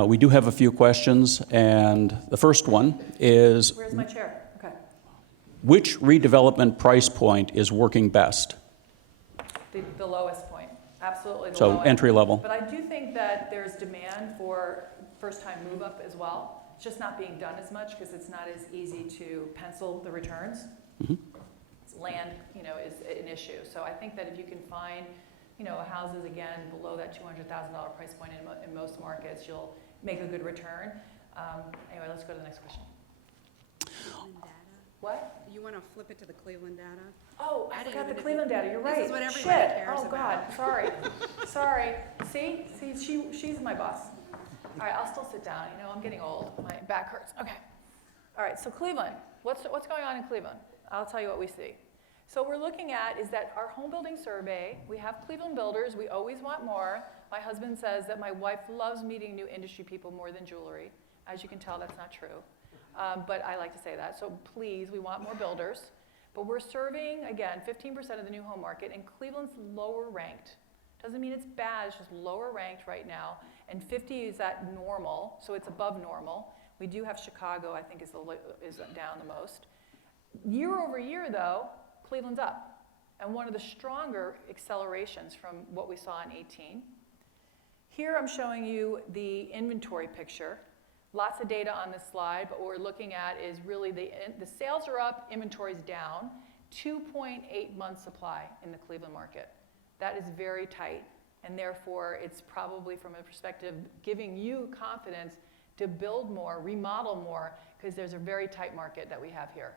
We do have a few questions, and the first one is, Where's my chair? Okay. which redevelopment price point is working best? The lowest point, absolutely the So lowest. entry level. But I do think that there's demand for first-time move-up as well. It's just not being done as much because it's not as easy to pencil the returns. Land, is an issue. So I think that if you can find, houses again below that $200,000 price point in most markets, you'll make a good return. Anyway, let's go to the next question. Cleveland data? What? You want to flip it to the Cleveland data? Oh, I didn't forgot the even- Cleveland data. You're right. This is what everybody Shit. cares Oh about. God. Sorry. Sorry. See, she's my boss. All right, I'll still sit down. I'm getting old. My back hurts. Okay. All right. So Cleveland. What's going on in Cleveland? I'll tell you what we see. So what we're looking at is that our home building survey, we have Cleveland builders, we always want more. My husband says that my wife loves meeting new industry people more than jewelry. As you can tell, that's not true. But I like to say that. So please, we want more builders. But we're serving, again, 15% of the new home market, and Cleveland's lower ranked. Doesn't mean it's bad, it's just lower ranked right now. And 50 is at normal, so it's above normal. We do have Chicago, I think, is down the most. Year over year, though, Cleveland's up, and one of the stronger accelerations from what we saw in 18. Here I'm showing you the inventory picture. Lots of data on this slide, but what we're looking at is really the sales are up, inventory's down, 2.8 months supply in the Cleveland market. That is very tight, and therefore it's probably from a perspective giving you confidence to build more, remodel more, because there's a very tight market that we have here.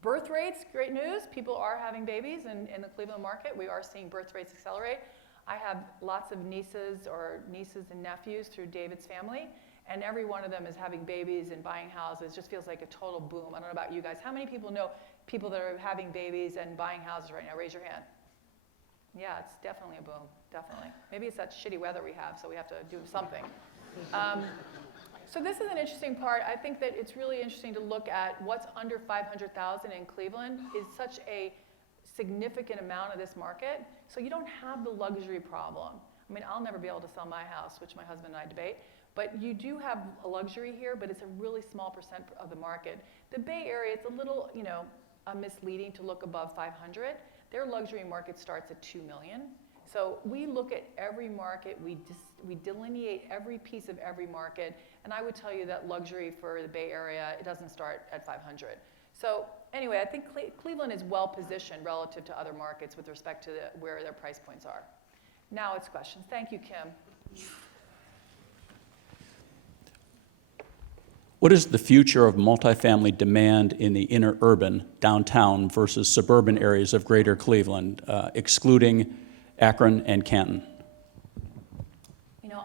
Birth rates, great news. People are having babies in the Cleveland market. We are seeing birth rates accelerate. I have lots of nieces and nephews through David's family, and every one of them is having babies and buying houses. It just feels like a total boom. I don't know about you guys. How many people know people that are having babies and buying houses right now? Raise your hand. Yeah, it's definitely a boom, definitely. Maybe it's that shitty weather we have, so we have to do something. So this is an interesting part. I think that it's really interesting to look at what's under 500,000 in Cleveland is such a significant amount of this market. So you don't have the luxury problem. I mean, I'll never be able to sell my house, which my husband and I debate. But you do have a luxury here, but it's a really small percent of the market. The Bay Area, it's a little, misleading to look above 500. Their luxury market starts at 2 million. So we look at every market, we delineate every piece of every market, and I would tell you that luxury for the Bay Area, it doesn't start at 500. So anyway, I think Cleveland is well positioned relative to other markets with respect to where their price points are. Now it's questions. Thank you, Kim. What is the future of multifamily demand in the inner urban, downtown, versus suburban areas of greater Cleveland, excluding Akron and Canton?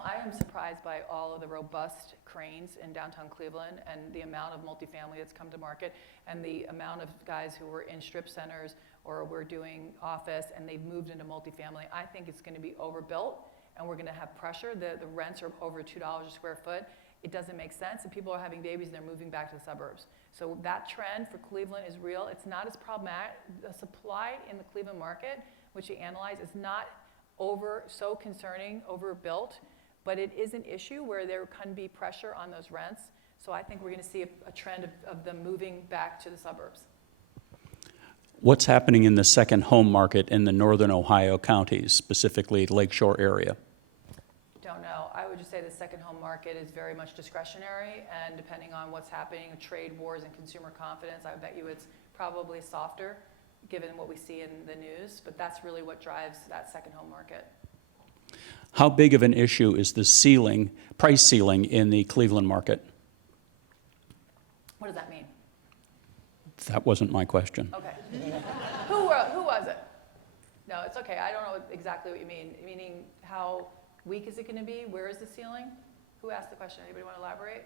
I am surprised by all of the robust cranes in downtown Cleveland and the amount of multifamily that's come to market and the amount of guys who were in strip centers or were doing office and they've moved into multifamily. I think it's going to be overbuilt and we're going to have pressure. The rents are over $2 a square foot. It doesn't make sense, and people are having babies and they're moving back to the suburbs. So that trend for Cleveland is real. It's not as problematic. The supply in the Cleveland market, which we analyze, is not so concerning, overbuilt, but it is an issue where there can be pressure on those rents. So I think we're going to see a trend of them moving back to the suburbs. What's happening in the second home market in the northern Ohio counties, specifically Lakeshore area? Don't know. I would just say the second home market is very much discretionary, and depending on what's happening, trade wars and consumer confidence, I would bet you it's probably softer given what we see in the news, but that's really what drives that second home market. How big of an issue is the price ceiling in the Cleveland market? What does that mean? That wasn't my question. Okay. Who was it? No, it's okay. I don't know exactly what you mean. Meaning, how weak is it going to be? Where is the ceiling? Who asked the question? Anybody want to elaborate?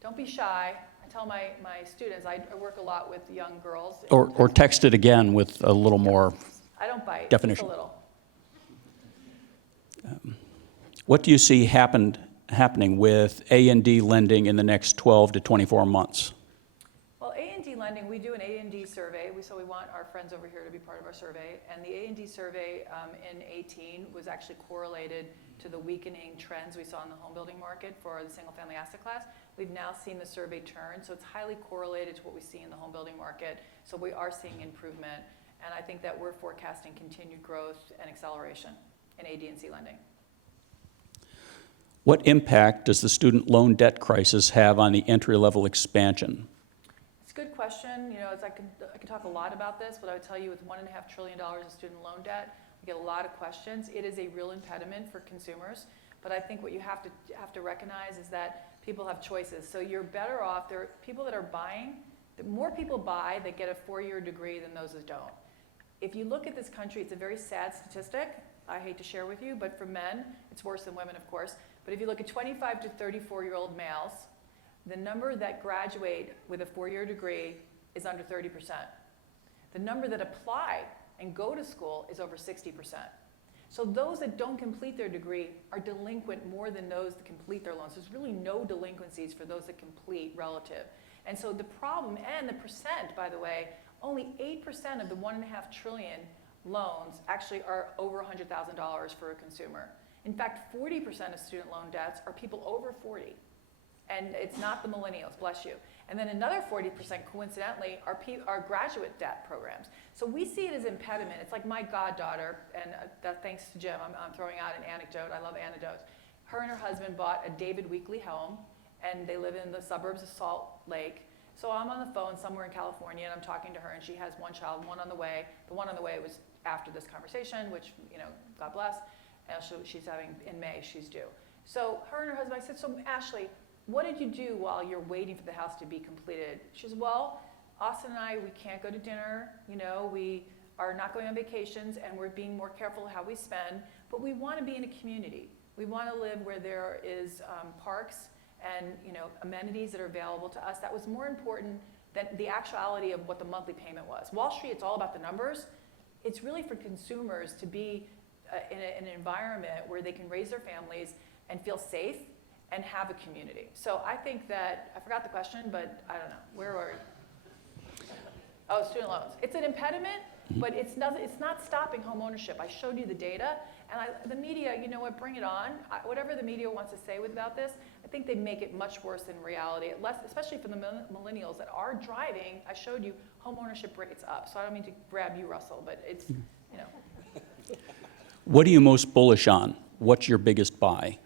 Don't be shy. I tell my students, I work a lot with young girls. Or text it again with a little more. I don't bite, definition. just a little. What do you see happening with A&D lending in the next 12 to 24 months? Well, A&D lending, we do an A&D survey, so we want our friends over here to be part of our survey. And the A&D survey in 18 was actually correlated to the weakening trends we saw in the home building market for the single family asset class. We've now seen the survey turn, so it's highly correlated to what we see in the home building market. So we are seeing improvement, and I think that we're forecasting continued growth and acceleration in AD&C lending. What impact does the student loan debt crisis have on the entry-level expansion? It's a good question. You know, I could talk a lot about this, but I would tell you with $1.5 trillion of student loan debt, we get a lot of questions. It is a real impediment for consumers, but I think what you have to recognize is that people have choices. So you're better off. There are people that are buying. The more people buy that get a four-year degree than those that don't. If you look at this country, it's a very sad statistic. I hate to share with you, but for men, it's worse than women, of course. But if you look at 25 to 34-year-old males, the number that graduate with a four-year degree is under 30%. The number that apply and go to school is over 60%. So those that don't complete their degree are delinquent more than those that complete their loans. There's really no delinquencies for those that complete relative. And so the problem, and the percent, by the way, only 8% of the $1.5 trillion loans actually are over $100,000 for a consumer. In fact, 40% of student loan debts are people over 40. And it's not the millennials, bless you. And then another 40%, coincidentally, are graduate debt programs. So we see it as impediment. It's like my goddaughter, and thanks to Jim, I'm throwing out an anecdote. I love anecdotes. Her and her husband bought a David Weekley home, and they live in the suburbs of Salt Lake. So I'm on the phone somewhere in California, and I'm talking to her, and she has one child, one on the way. The one on the way was after this conversation, which, you know, God bless. She's having, in May, she's due. So her and her husband, I said, so Ashley, what did you do while you're waiting for the house to be completed? She says, well, Austin and I, we can't go to dinner. You know, we are not going on vacations, and we're being more careful how we spend. But we want to be in a community. We want to live where there is parks and, you know, amenities that are available to us. That was more important than the actuality of what the monthly payment was. Wall Street, it's all about the numbers. It's really for consumers to be in an environment where they can raise their families and feel safe and have a community. So I think that, I forgot the question, but I don't know, where were we? Oh, student loans. It's an impediment, but it's not stopping home ownership. I showed you the data, and the media, you know what, bring it on. Whatever the media wants to say about this, I think they make it much worse than reality, especially for the millennials that are driving. I showed you home ownership rates up, so I don't mean to grab you, Russell, but it's, you know. What are you most bullish on? What's your biggest buy?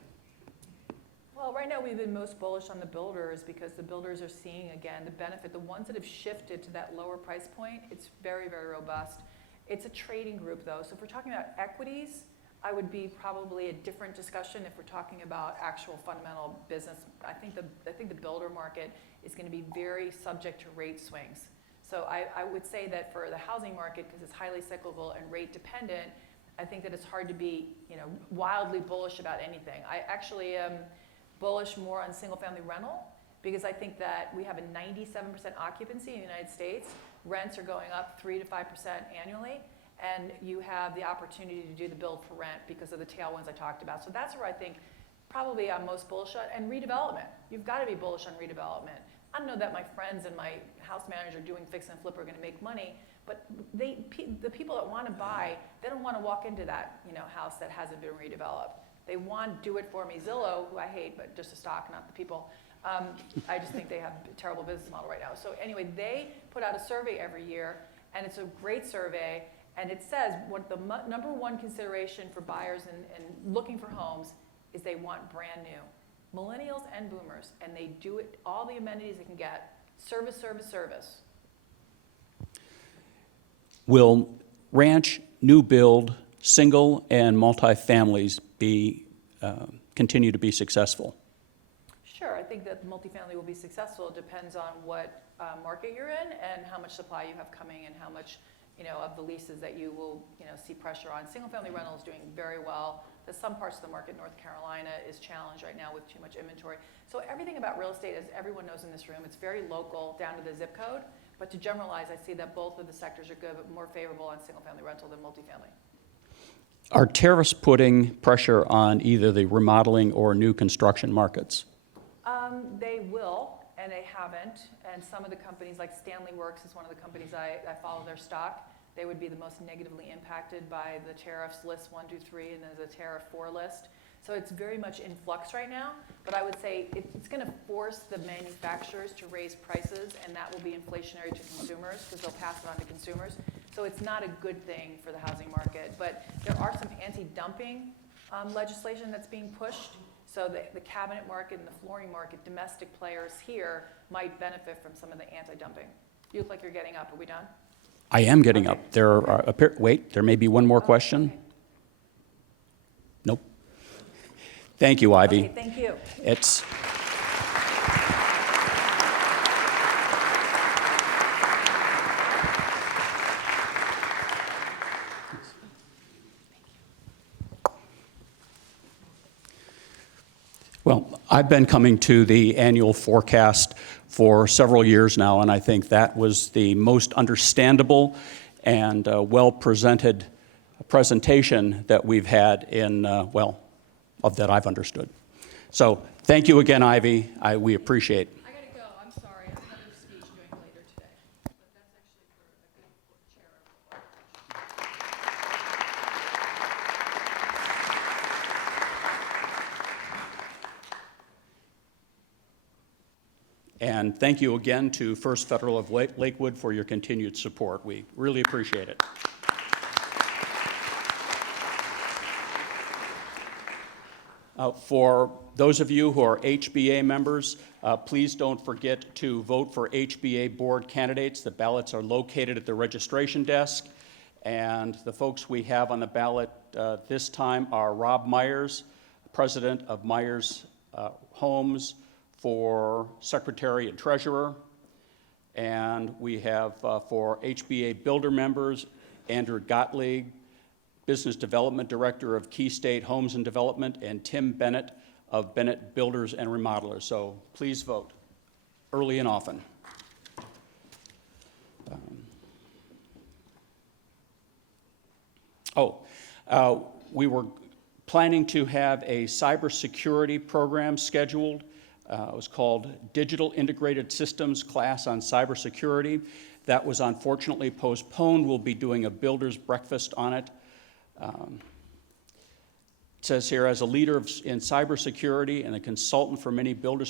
Well, right now we've been most bullish on the builders because the builders are seeing, again, the benefit. The ones that have shifted to that lower price point, it's very, very robust. It's a trading group, though. So if we're talking about equities, I would be probably a different discussion if we're talking about actual fundamental business. I think the builder market is going to be very subject to rate swings. So I would say that for the housing market, because it's highly cyclical and rate dependent, I think that it's hard to be, you know, wildly bullish about anything. I actually am bullish more on single-family rental because I think that we have a 97% occupancy in the United States. Rents are going up 3 to 5% annually, and you have the opportunity to do the build for rent because of the tailwinds I talked about. So that's where I think probably I'm most bullish on. And redevelopment. You've got to be bullish on redevelopment. I don't know that my friends and my house manager doing fix and flip are going to make money, but the people that want to buy, they don't want to walk into that, you know, house that hasn't been redeveloped. They want do it for me. Zillow, who I hate, but just a stock, not the people. I just think they have a terrible business model right now. So anyway, they put out a survey every year, and it's a great survey, and it says what the number one consideration for buyers and looking for homes is they want brand new. Millennials and boomers, and they do it, all the amenities they can get. Service, service, service. Will ranch, new build, single and multifamilies continue to be successful? Sure, I think that multifamily will be successful. It depends on what market you're in and how much supply you have coming and how much of the leases that you will, see pressure on. Single-family rental is doing very well. There's some parts of the market, North Carolina is challenged right now with too much inventory. So everything about real estate, as everyone knows in this room, it's very local, down to the zip code. But to generalize, I see that both of the sectors are good, but more favorable on single-family rental than multifamily. Are tariffs putting pressure on either the remodeling or new construction markets? They will, and they haven't. And some of the companies, like Stanley Works is one of the companies I follow their stock. They would be the most negatively impacted by the tariffs list 1, 2, 3, and there's a tariff 4 list. So it's very much in flux right now. But I would say it's going to force the manufacturers to raise prices, and that will be inflationary to consumers because they'll pass it on to consumers. So it's not a good thing for the housing market. But there are some anti-dumping legislation that's being pushed. So the cabinet market and the flooring market, domestic players here might benefit from some of the anti-dumping. You look like you're getting up. Are we done? I am getting up. Wait, there may be one more question. Okay. Nope. Thank you, Ivy. Okay, thank you. It's. Well, I've been coming to the annual forecast for several years now, and I think that was the most understandable and well-presented presentation that we've had in, of that I've understood. So thank you again, Ivy. We appreciate it. I got to go. I'm sorry. I have another speech doing later today. But that's actually for a good chair of the board. And thank you again to First Federal of Lakewood for your continued support. We really appreciate it. For those of you who are HBA members, please don't forget to vote for HBA board candidates. The ballots are located at the registration desk. And the folks we have on the ballot this time are Rob Myers, president of Myers Homes, for secretary and treasurer. And we have for HBA builder members, Andrew Gottlieb, business development director of Key State Homes and Development, and Tim Bennett of Bennett Builders and Remodelers. So please vote early and often. We were planning to have a cybersecurity program scheduled. It was called Digital Integrated Systems Class on Cybersecurity. That was unfortunately postponed. We'll be doing a builder's breakfast on it. It says here, as a leader in cybersecurity and a consultant for many builders